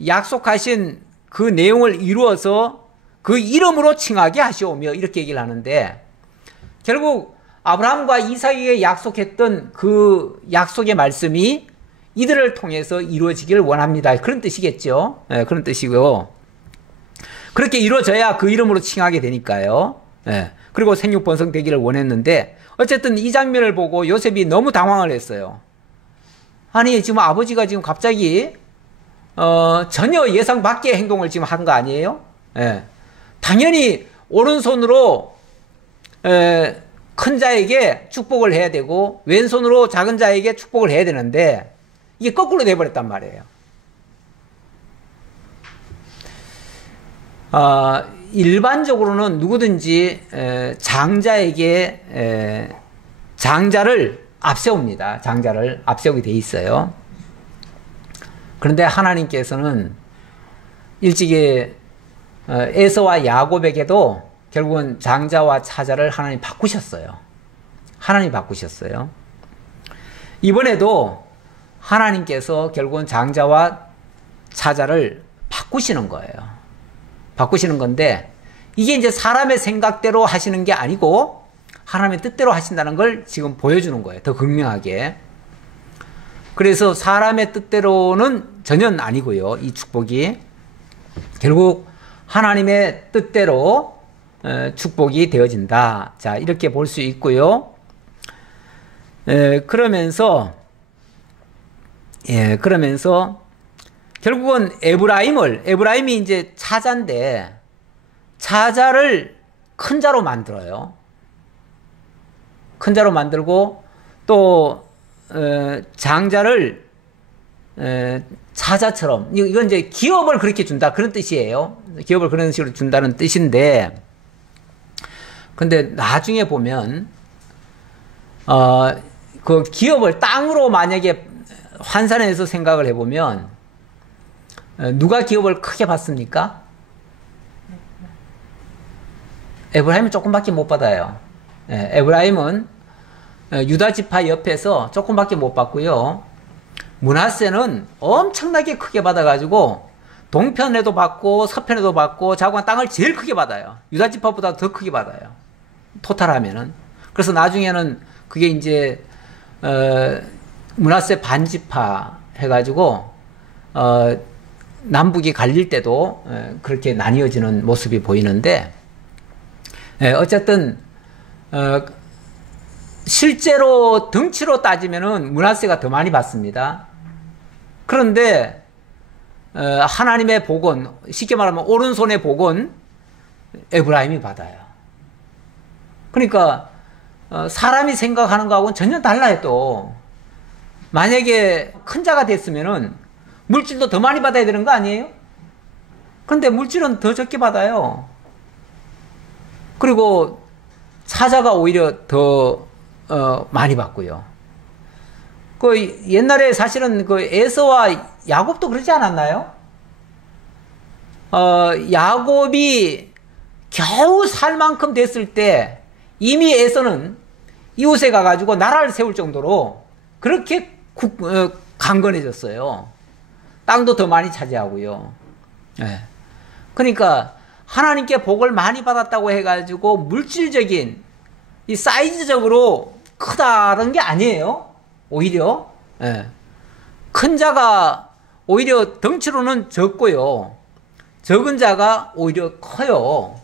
약속하신 그 내용을 이루어서 그 이름으로 칭하게 하시오며 이렇게 얘기를 하는데, 결국 아브라함과 이삭에게 약속했던 그 약속의 말씀이 이들을 통해서 이루어지기를 원합니다, 그런 뜻이겠죠. 네, 그런 뜻이고요. 그렇게 이루어져야 그 이름으로 칭하게 되니까요. 네, 그리고 생육번성되기를 원했는데, 어쨌든 이 장면을 보고 요셉이 너무 당황을 했어요. 아니, 지금 아버지가 지금 갑자기 전혀 예상 밖의 행동을 지금 한 거 아니에요? 네, 당연히 오른손으로 큰 자에게 축복을 해야 되고 왼손으로 작은 자에게 축복을 해야 되는데 이게 거꾸로 돼버렸단 말이에요. 일반적으로는 누구든지 장자를 앞세웁니다. 장자를 앞세우게 돼 있어요. 그런데 하나님께서는 일찍이 에서와 야곱에게도 결국은 장자와 차자를 하나님 바꾸셨어요. 하나님 바꾸셨어요. 이번에도 하나님께서 결국은 장자와 차자를 바꾸시는 거예요. 바꾸시는 건데, 이게 이제 사람의 생각대로 하시는 게 아니고 하나님의 뜻대로 하신다는 걸 지금 보여주는 거예요. 더 극명하게. 그래서 사람의 뜻대로는 전혀 아니고요. 이 축복이 결국 하나님의 뜻대로 축복이 되어진다. 자, 이렇게 볼 수 있고요. 그러면서 결국은 에브라임이 이제 차자인데 차자를 큰 자로 만들어요. 큰 자로 만들고 또 장자를 차자처럼, 이건 이제 기업을 그렇게 준다, 그런 뜻이에요. 기업을 그런 식으로 준다는 뜻인데, 근데 나중에 보면 그 기업을 땅으로 만약에 환산해서 생각을 해보면 누가 기업을 크게 받습니까? 에브라임은 조금밖에 못 받아요. 에브라임은 유다 지파 옆에서 조금밖에 못 받고요. 므낫세는 엄청나게 크게 받아가지고 동편에도 받고 서편에도 받고 자기가 땅을 제일 크게 받아요. 유다 지파보다 더 크게 받아요. 토탈하면은. 그래서 나중에는 그게 이제 므낫세 반지파 해가지고 남북이 갈릴 때도 그렇게 나뉘어지는 모습이 보이는데, 어쨌든 실제로 덩치로 따지면은 므낫세가 더 많이 받습니다. 그런데 하나님의 복은, 쉽게 말하면 오른손의 복은 에브라임이 받아요. 그러니까 사람이 생각하는 거하고는 전혀 달라요. 또 만약에 큰 자가 됐으면은 물질도 더 많이 받아야 되는 거 아니에요? 그런데 물질은 더 적게 받아요. 그리고 차자가 오히려 더 많이 받고요. 그 옛날에 사실은 그 에서와 야곱도 그러지 않았나요? 야곱이 겨우 살 만큼 됐을 때 이미 에서는 이웃에 가가지고 나라를 세울 정도로 그렇게 강건해졌어요. 땅도 더 많이 차지하고요. 그러니까 하나님께 복을 많이 받았다고 해가지고 물질적인 이 사이즈적으로 크다는 게 아니에요. 오히려 예. 큰 자가 오히려 덩치로는 적고요. 적은 자가 오히려 커요.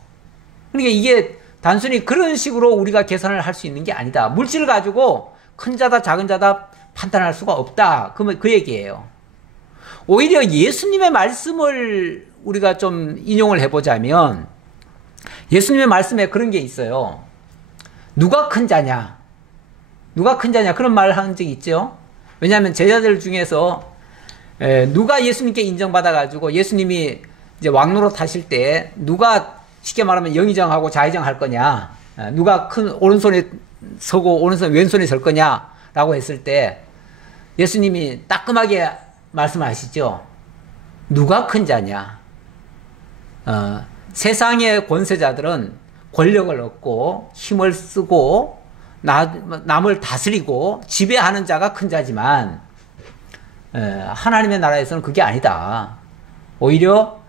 그러니까 이게 단순히 그런 식으로 우리가 계산을 할 수 있는 게 아니다. 물질을 가지고 큰 자다 작은 자다 판단할 수가 없다. 그 얘기예요. 오히려 예수님의 말씀을 우리가 좀 인용을 해보자면 예수님의 말씀에 그런 게 있어요. 누가 큰 자냐? 누가 큰 자냐? 그런 말을 한 적이 있죠. 왜냐하면 제자들 중에서 누가 예수님께 인정받아가지고 예수님이 이제 왕노릇 하실 때 누가 쉽게 말하면 영의정하고 좌의정할 거냐? 누가 큰 오른손에 서고 오른손 왼손에 설 거냐라고 했을 때 예수님이 따끔하게 말씀하시죠. 누가 큰 자냐? 세상의 권세자들은 권력을 얻고 힘을 쓰고 남을 다스리고 지배하는 자가 큰 자지만 하나님의 나라에서는 그게 아니다. 오히려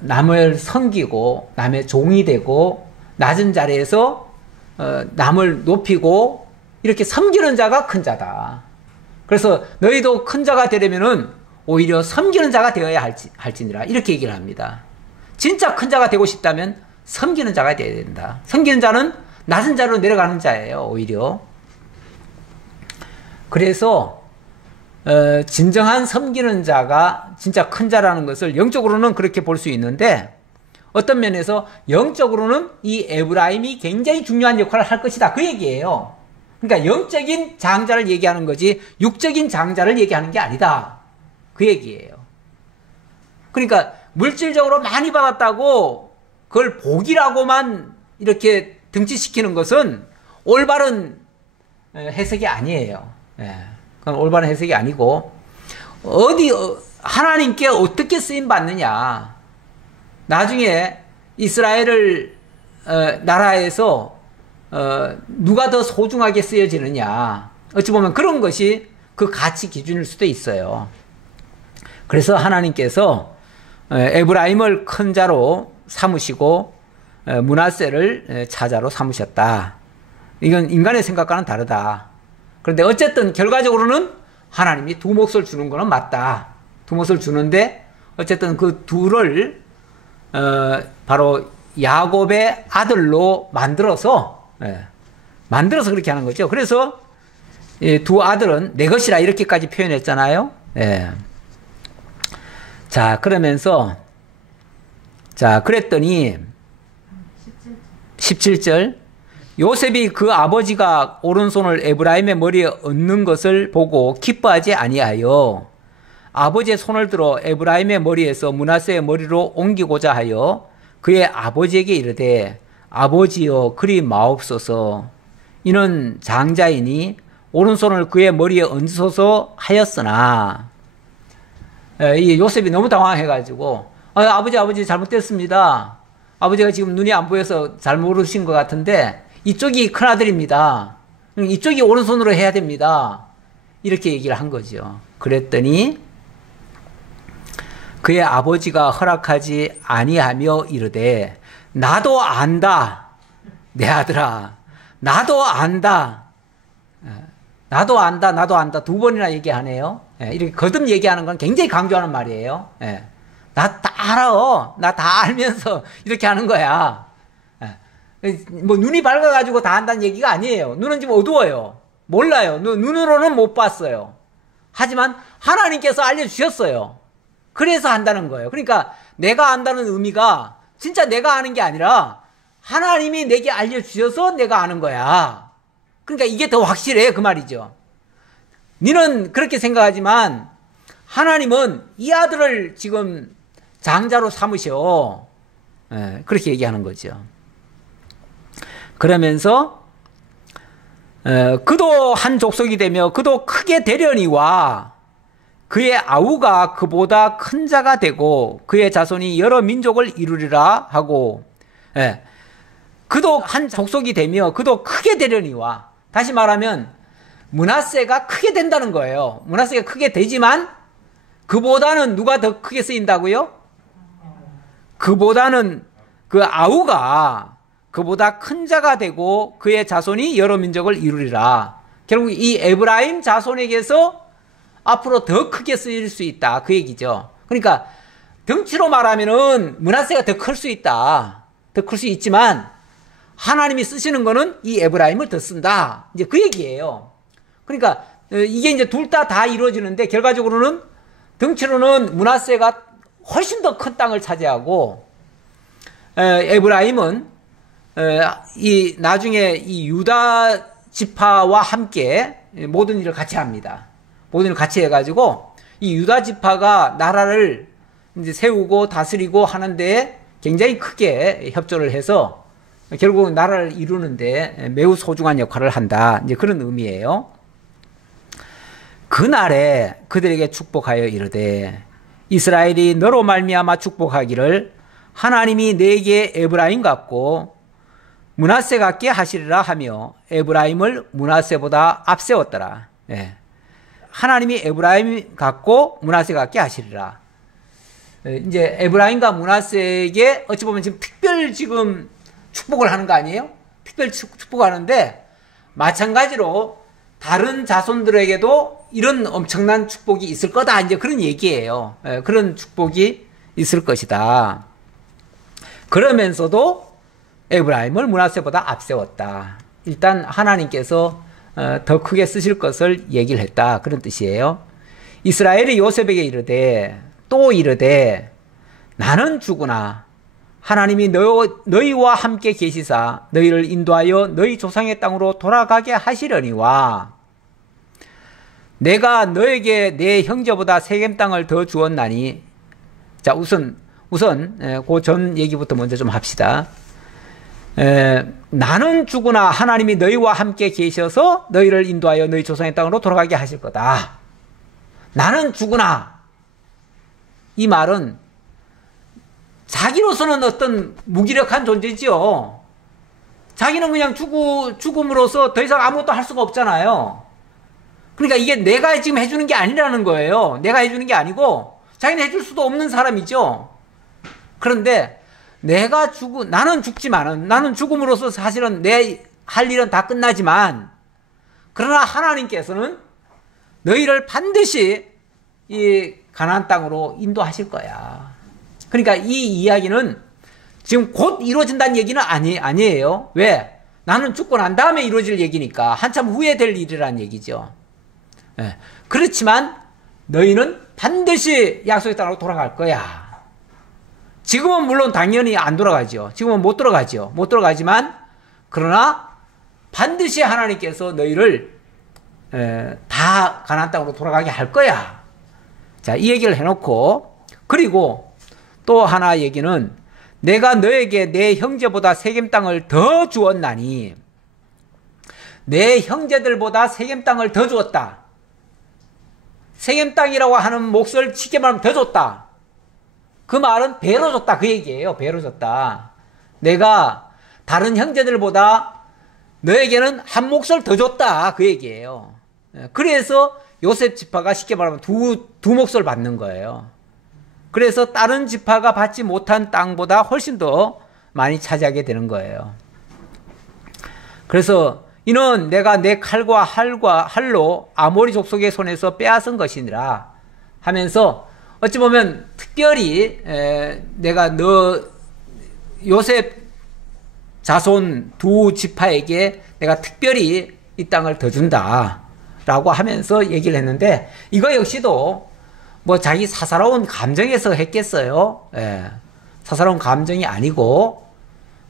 남을 섬기고 남의 종이 되고 낮은 자리에서 남을 높이고 이렇게 섬기는 자가 큰 자다. 그래서 너희도 큰 자가 되려면은 오히려 섬기는 자가 되어야 할지니라 이렇게 얘기를 합니다. 진짜 큰 자가 되고 싶다면 섬기는 자가 되어야 된다. 섬기는 자는 낮은 자로 내려가는 자예요. 오히려. 그래서 진정한 섬기는 자가 진짜 큰 자라는 것을 영적으로는 그렇게 볼 수 있는데 어떤 면에서 영적으로는 이 에브라임이 굉장히 중요한 역할을 할 것이다. 그 얘기예요. 그러니까 영적인 장자를 얘기하는 거지 육적인 장자를 얘기하는 게 아니다. 그 얘기예요. 그러니까 물질적으로 많이 받았다고 그걸 복이라고만 이렇게 등치시키는 것은 올바른 해석이 아니에요. 그건 올바른 해석이 아니고 하나님께 어떻게 쓰임 받느냐. 나중에 이스라엘을 나라에서 누가 더 소중하게 쓰여지느냐. 어찌 보면 그런 것이 그 가치 기준일 수도 있어요. 그래서 하나님께서 에브라임을 큰 자로 삼으시고 므낫세를 차자로 삼으셨다. 이건 인간의 생각과는 다르다. 그런데 어쨌든 결과적으로는 하나님이 두 몫을 주는 거는 맞다. 두 몫을 주는데 어쨌든 그 둘을 바로 야곱의 아들로 만들어서 그렇게 하는 거죠. 그래서 두 아들은 내 것이라 이렇게까지 표현했잖아요. 자, 그러면서 그랬더니 17절 요셉이 그 아버지가 오른손을 에브라임의 머리에 얹는 것을 보고 기뻐하지 아니하여 아버지의 손을 들어 에브라임의 머리에서 므낫세의 머리로 옮기고자 하여 그의 아버지에게 이르되 아버지여 그리 마옵소서 이는 장자이니 오른손을 그의 머리에 얹으소서 하였으나 이 요셉이 너무 당황해가지고 아버지 잘못됐습니다. 아버지가 지금 눈이 안 보여서 잘 모르신 것 같은데 이쪽이 큰아들입니다. 이쪽이 오른손으로 해야 됩니다. 이렇게 얘기를 한 거죠. 그랬더니 그의 아버지가 허락하지 아니하며 이르되 나도 안다. 내 아들아 나도 안다. 나도 안다 두 번이나 얘기하네요. 이렇게 거듭 얘기하는 건 굉장히 강조하는 말이에요. 나 다 알아. 나 다 알면서 이렇게 하는 거야. 뭐 눈이 밝아가지고 다 안다는 얘기가 아니에요. 눈은 지금 어두워요. 몰라요. 눈으로는 못 봤어요. 하지만 하나님께서 알려주셨어요. 그래서 한다는 거예요. 그러니까 내가 안다는 의미가 진짜 내가 아는 게 아니라 하나님이 내게 알려주셔서 내가 아는 거야. 그러니까 이게 더 확실해 그 말이죠. 너는 그렇게 생각하지만 하나님은 이 아들을 지금 장자로 삼으셔. 그렇게 얘기하는 거죠. 그러면서 그도 한 족속이 되며 그도 크게 되려니와 그의 아우가 그보다 큰 자가 되고 그의 자손이 여러 민족을 이루리라 하고 그도 한 족속이 되며 그도 크게 되려니와 다시 말하면 므낫세가 크게 된다는 거예요. 므낫세가 크게 되지만 그보다는 누가 더 크게 쓰인다고요? 그보다는 그 아우가 그보다 큰 자가 되고 그의 자손이 여러 민족을 이루리라. 결국 이 에브라임 자손에게서 앞으로 더 크게 쓰일 수 있다. 그 얘기죠. 그러니까 덩치로 말하면은 므낫세가 더 클 수 있다. 더 클 수 있지만 하나님이 쓰시는 거는 이 에브라임을 더 쓴다. 이제 그 얘기예요. 그러니까 이게 이제 둘 다 이루어지는데 결과적으로는 덩치로는 므낫세가 훨씬 더 큰 땅을 차지하고 에브라임은 이 나중에 이 유다 지파와 함께 모든 일을 같이 합니다. 모든 일을 같이 해가지고 이 유다 지파가 나라를 이제 세우고 다스리고 하는데 굉장히 크게 협조를 해서 결국 나라를 이루는데 매우 소중한 역할을 한다. 이제 그런 의미예요. 그날에 그들에게 축복하여 이르되 이스라엘이 너로 말미암아 축복하기를 하나님이 내게 에브라임 같고 므낫세 같게 하시리라 하며 에브라임을 므낫세보다 앞세웠더라. 예. 하나님이 에브라임 같고 므낫세 같게 하시리라. 이제 에브라임과 므낫세에게 어찌 보면 지금 특별 지금 축복을 하는 거 아니에요? 특별 축복하는데 마찬가지로 다른 자손들에게도 이런 엄청난 축복이 있을 거다. 이제 그런 얘기예요. 그런 축복이 있을 것이다. 그러면서도 에브라임을 므낫세보다 앞세웠다. 일단 하나님께서 더 크게 쓰실 것을 얘기를 했다. 그런 뜻이에요. 이스라엘이 요셉에게 이르되 또 이르되 나는 주구나 하나님이 너희와 함께 계시사 너희를 인도하여 너희 조상의 땅으로 돌아가게 하시려니와 내가 너에게 내 형제보다 세겜 땅을 더 주었나니. 자, 우선 그 전 얘기부터 먼저 좀 합시다. 나는 주구나 하나님이 너희와 함께 계셔서 너희를 인도하여 너희 조상의 땅으로 돌아가게 하실 거다. 나는 주구나. 이 말은 자기로서는 어떤 무기력한 존재지요. 자기는 그냥 죽음으로써 더 이상 아무것도 할 수가 없잖아요. 그러니까 이게 내가 지금 해주는 게 아니라는 거예요. 내가 해주는 게 아니고 자기는 해줄 수도 없는 사람이죠. 그런데 나는 죽지만은, 나는 죽음으로써 사실은 내 할 일은 다 끝나지만, 그러나 하나님께서는 너희를 반드시 이 가나안 땅으로 인도하실 거야. 그러니까 이 이야기는 지금 곧 이루어진다는 얘기는 아니에요. 왜? 나는 죽고 난 다음에 이루어질 얘기니까 한참 후에 될 일이라는 얘기죠. 네. 그렇지만 너희는 반드시 약속의 땅으로 돌아갈 거야. 지금은 물론 당연히 안 돌아가죠. 지금은 못 돌아가죠. 못 돌아가지만 그러나 반드시 하나님께서 너희를 다 가나안 땅으로 돌아가게 할 거야. 자, 이 얘기를 해놓고, 그리고 또 하나 얘기는 내가 너에게 내 형제보다 세겜 땅을 더 주었나니, 내 형제들보다 세겜 땅을 더 주었다. 세겜 땅이라고 하는 몫을 쉽게 말하면 더 줬다. 그 말은 배로 줬다. 그 얘기예요. 배로 줬다. 내가 다른 형제들보다 너에게는 한 몫을 더 줬다. 그 얘기예요. 그래서 요셉 지파가 쉽게 말하면 두 몫을 받는 거예요. 그래서 다른 지파가 받지 못한 땅보다 훨씬 더 많이 차지하게 되는 거예요. 그래서 이는 내가 내 칼과 활로 아모리 족속의 손에서 빼앗은 것이니라 하면서 어찌 보면 특별히 내가 요셉 자손 두 지파에게 내가 특별히 이 땅을 더 준다 라고 하면서 얘기를 했는데, 이거 역시도 뭐 자기 사사로운 감정에서 했겠어요. 사사로운 감정이 아니고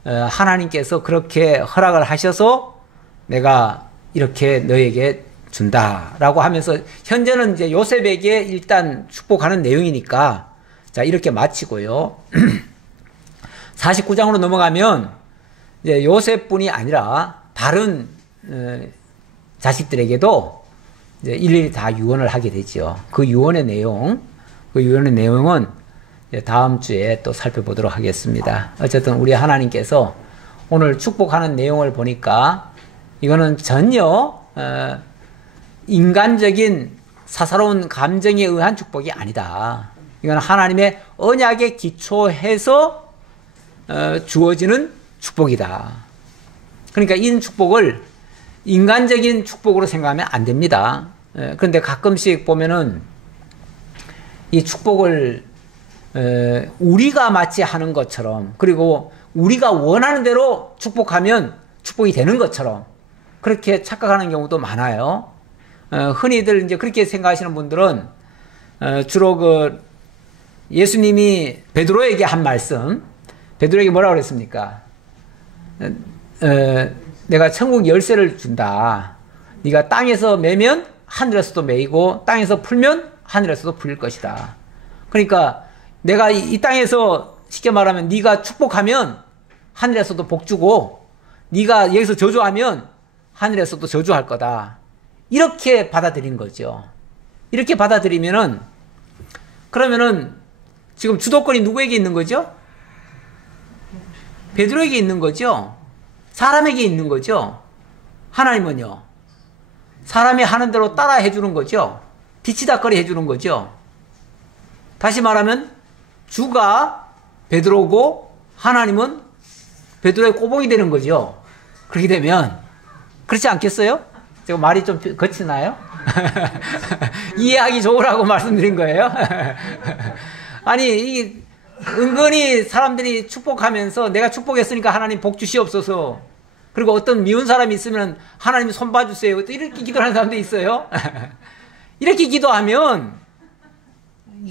하나님께서 그렇게 허락을 하셔서 내가 이렇게 너에게 준다라고 하면서, 현재는 이제 요셉에게 일단 축복하는 내용이니까 자, 이렇게 마치고요. 49장으로 넘어가면 이제 요셉뿐이 아니라 다른 자식들에게도 이제 일일이 다 유언을 하게 되죠. 그 유언의 내용은 다음 주에 또 살펴보도록 하겠습니다. 어쨌든 우리 하나님께서 오늘 축복하는 내용을 보니까 이거는 전혀 인간적인 사사로운 감정에 의한 축복이 아니다. 이건 하나님의 언약에 기초해서 주어지는 축복이다. 그러니까 이 축복을 인간적인 축복으로 생각하면 안 됩니다. 그런데 가끔씩 보면은 이 축복을 우리가 마치 하는 것처럼, 그리고 우리가 원하는 대로 축복하면 축복이 되는 것처럼 그렇게 착각하는 경우도 많아요. 흔히들 이제 그렇게 생각하시는 분들은 주로 그 예수님이 베드로에게 한 말씀, 베드로에게 뭐라고 그랬습니까? 내가 천국 열쇠를 준다. 네가 땅에서 매면 하늘에서도 매이고 땅에서 풀면 하늘에서도 풀릴 것이다. 그러니까 내가 이 땅에서 쉽게 말하면 네가 축복하면 하늘에서도 복 주고, 네가 여기서 저주하면 하늘에서도 저주할 거다. 이렇게 받아들인 거죠. 이렇게 받아들이면은, 그러면은 지금 주도권이 누구에게 있는 거죠? 베드로에게 있는 거죠. 사람에게 있는 거죠. 하나님은요, 사람이 하는 대로 따라 해주는 거죠. 뒤치다거리 해주는 거죠. 다시 말하면 주가 베드로고 하나님은 베드로의 꼬봉이 되는 거죠. 그렇게 되면, 그렇지 않겠어요? 제가 말이 좀 거치나요? 이해하기 좋으라고 말씀드린 거예요. 아니, 이 은근히 사람들이 축복하면서 내가 축복했으니까 하나님 복 주시옵소서. 그리고 어떤 미운 사람이 있으면 하나님 손 봐주세요. 이렇게 기도하는 사람도 있어요. 이렇게 기도하면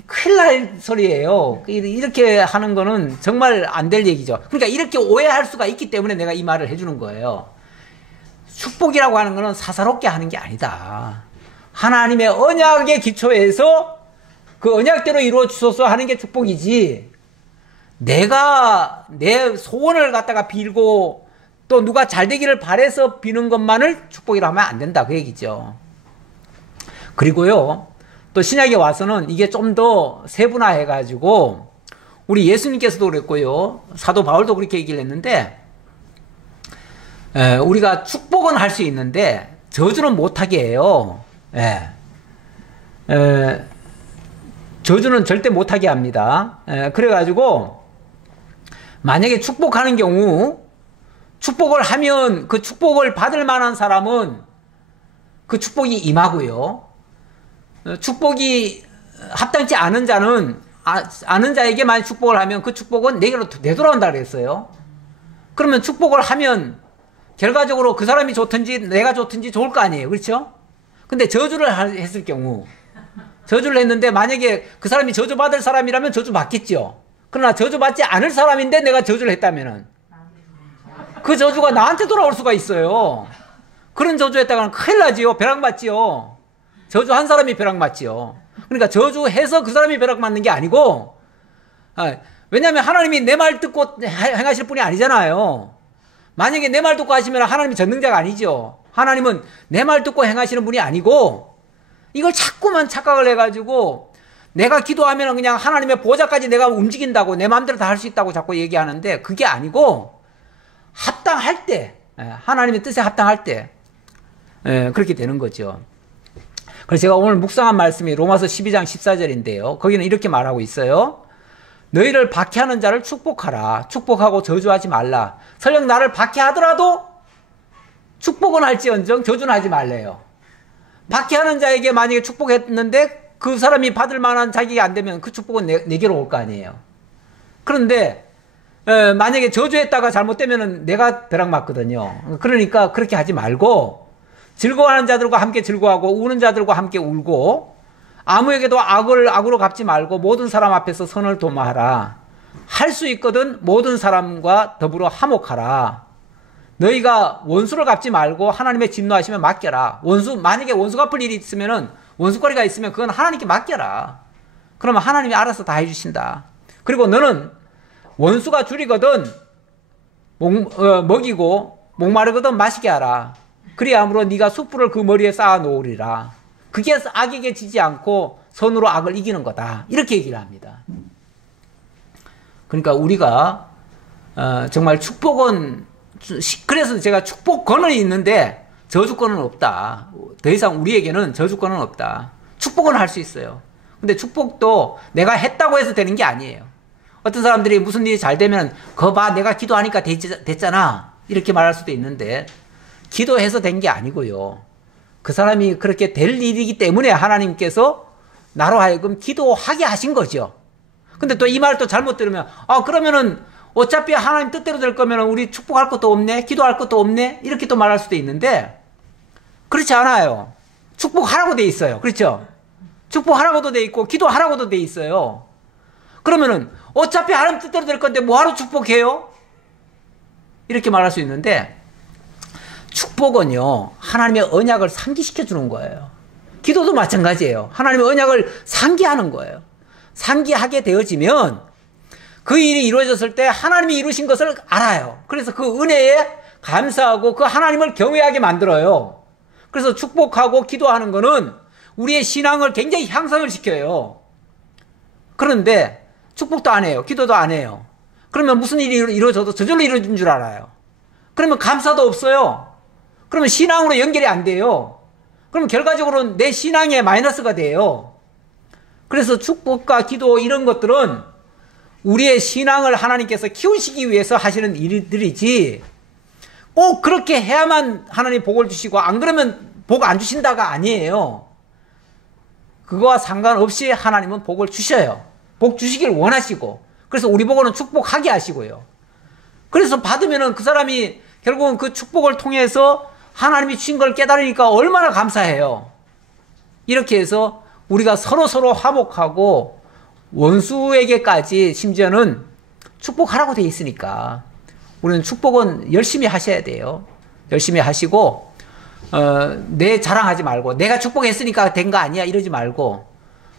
큰일 날 소리예요. 이렇게 하는 거는 정말 안 될 얘기죠. 그러니까 이렇게 오해할 수가 있기 때문에 내가 이 말을 해주는 거예요. 축복이라고 하는 거는 사사롭게 하는 게 아니다. 하나님의 언약의 기초에서 그 언약대로 이루어 주소서 하는 게 축복이지, 내가 내 소원을 갖다가 빌고 또 누가 잘 되기를 바래서 비는 것만을 축복이라고 하면 안 된다, 그 얘기죠. 그리고요, 또 신약에 와서는 이게 좀 더 세분화해 가지고 우리 예수님께서도 그랬고요, 사도 바울도 그렇게 얘기를 했는데, 우리가 축복은 할 수 있는데 저주는 못하게 해요. 저주는 절대 못하게 합니다. 그래가지고 만약에 축복하는 경우, 축복을 하면 그 축복을 받을 만한 사람은 그 축복이 임하고요, 축복이 합당치 않은 자는, 아는 자에게만 축복을 하면 그 축복은 내게로 되돌아온다 그랬어요. 그러면 축복을 하면 결과적으로 그 사람이 좋든지 내가 좋든지 좋을 거 아니에요. 그렇죠? 근데 저주를 했을 경우, 저주를 했는데 만약에 그 사람이 저주받을 사람이라면 저주받겠죠. 그러나 저주받지 않을 사람인데 내가 저주를 했다면은 그 저주가 나한테 돌아올 수가 있어요. 그런 저주했다가는 큰일 나지요. 벼락맞지요. 저주한 사람이 벼락맞지요. 그러니까 저주해서 그 사람이 벼락맞는 게 아니고, 왜냐하면 하나님이 내 말 듣고 행하실 분이 아니잖아요. 만약에 내 말 듣고 하시면 하나님이 전능자가 아니죠. 하나님은 내 말 듣고 행하시는 분이 아니고, 이걸 자꾸만 착각을 해가지고 내가 기도하면 그냥 하나님의 보좌까지 내가 움직인다고, 내 마음대로 다 할 수 있다고 자꾸 얘기하는데, 그게 아니고 합당할 때, 하나님의 뜻에 합당할 때 그렇게 되는 거죠. 그래서 제가 오늘 묵상한 말씀이 로마서 12장 14절인데요. 거기는 이렇게 말하고 있어요. 너희를 박해하는 자를 축복하라. 축복하고 저주하지 말라. 설령 나를 박해하더라도 축복은 할지언정 저주는 하지 말래요. 박해하는 자에게 만약에 축복했는데 그 사람이 받을 만한 자격이 안 되면 그 축복은 내게로 올 거 아니에요. 그런데 만약에 저주했다가 잘못되면 내가 벼락 맞거든요. 그러니까 그렇게 하지 말고 즐거워하는 자들과 함께 즐거워하고 우는 자들과 함께 울고 아무에게도 악을 악으로 갚지 말고 모든 사람 앞에서 선을 도모하라. 할 수 있거든 모든 사람과 더불어 화목하라. 너희가 원수를 갚지 말고 하나님의 진노하시면 맡겨라. 만약에 원수 갚을 일이 있으면은, 원수거리가 있으면 그건 하나님께 맡겨라. 그러면 하나님이 알아서 다 해주신다. 그리고 너는 원수가 줄이거든 먹이고 목마르거든 마시게 하라. 그리함으로 네가 숯불을 그 머리에 쌓아 놓으리라. 그게 악에게 지지 않고 선으로 악을 이기는 거다. 이렇게 얘기를 합니다. 그러니까 우리가 정말 축복은, 그래서 제가 축복권은 있는데 저주권은 없다. 더 이상 우리에게는 저주권은 없다. 축복은 할 수 있어요. 근데 축복도 내가 했다고 해서 되는 게 아니에요. 어떤 사람들이 무슨 일이 잘 되면, 거 봐, 내가 기도하니까 됐잖아. 이렇게 말할 수도 있는데, 기도해서 된 게 아니고요. 그 사람이 그렇게 될 일이기 때문에 하나님께서 나로 하여금 기도하게 하신 거죠. 근데 또 이 말 또 잘못 들으면, 그러면은 어차피 하나님 뜻대로 될 거면은 우리 축복할 것도 없네? 기도할 것도 없네? 이렇게 또 말할 수도 있는데, 그렇지 않아요. 축복하라고 돼 있어요. 그렇죠? 축복하라고도 돼 있고, 기도하라고도 돼 있어요. 그러면은 어차피 하나님 뜻대로 될 건데 뭐하러 축복해요? 이렇게 말할 수 있는데, 축복은요, 하나님의 언약을 상기시켜 주는 거예요. 기도도 마찬가지예요. 하나님의 언약을 상기하는 거예요. 상기하게 되어지면 그 일이 이루어졌을 때 하나님이 이루신 것을 알아요. 그래서 그 은혜에 감사하고 그 하나님을 경외하게 만들어요. 그래서 축복하고 기도하는 거는 우리의 신앙을 굉장히 향상을 시켜요. 그런데 축복도 안 해요. 기도도 안 해요. 그러면 무슨 일이 이루어져도 저절로 이루어진 줄 알아요. 그러면 감사도 없어요. 그러면 신앙으로 연결이 안 돼요. 그럼 결과적으로는 내 신앙에 마이너스가 돼요. 그래서 축복과 기도 이런 것들은 우리의 신앙을 하나님께서 키우시기 위해서 하시는 일들이지, 꼭 그렇게 해야만 하나님 복을 주시고 안 그러면 복 안 주신다가 아니에요. 그거와 상관없이 하나님은 복을 주셔요. 복 주시길 원하시고, 그래서 우리 보고는 축복하게 하시고요. 그래서 받으면은 그 사람이 결국은 그 축복을 통해서 하나님이 주신 걸 깨달으니까 얼마나 감사해요. 이렇게 해서 우리가 서로 화목하고 원수에게까지 심지어는 축복하라고 돼 있으니까 우리는 축복은 열심히 하셔야 돼요. 열심히 하시고 내 자랑하지 말고 내가 축복했으니까 된 거 아니야 이러지 말고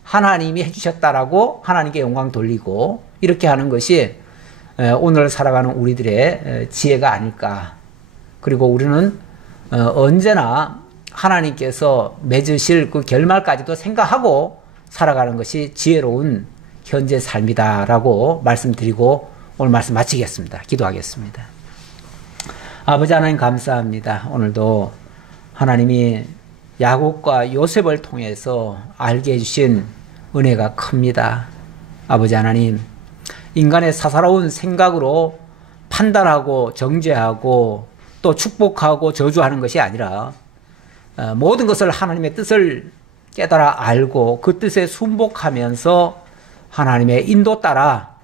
하나님이 해주셨다라고 하나님께 영광 돌리고 이렇게 하는 것이 오늘 살아가는 우리들의 지혜가 아닐까. 그리고 우리는 언제나 하나님께서 맺으실 그 결말까지도 생각하고 살아가는 것이 지혜로운 현재 삶이다라고 말씀드리고 오늘 말씀 마치겠습니다. 기도하겠습니다. 아버지 하나님 감사합니다. 오늘도 하나님이 야곱과 요셉을 통해서 알게 해주신 은혜가 큽니다. 아버지 하나님, 인간의 사사로운 생각으로 판단하고 정죄하고 또 축복하고 저주하는 것이 아니라 모든 것을 하나님의 뜻을 깨달아 알고 그 뜻에 순복하면서 하나님의 인도 따라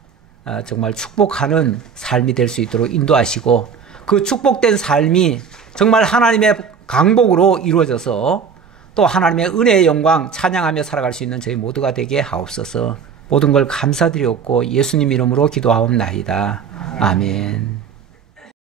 정말 축복하는 삶이 될 수 있도록 인도하시고 그 축복된 삶이 정말 하나님의 강복으로 이루어져서 또 하나님의 은혜의 영광 찬양하며 살아갈 수 있는 저희 모두가 되게 하옵소서. 모든 걸 감사드리옵고 예수님 이름으로 기도하옵나이다. 아멘.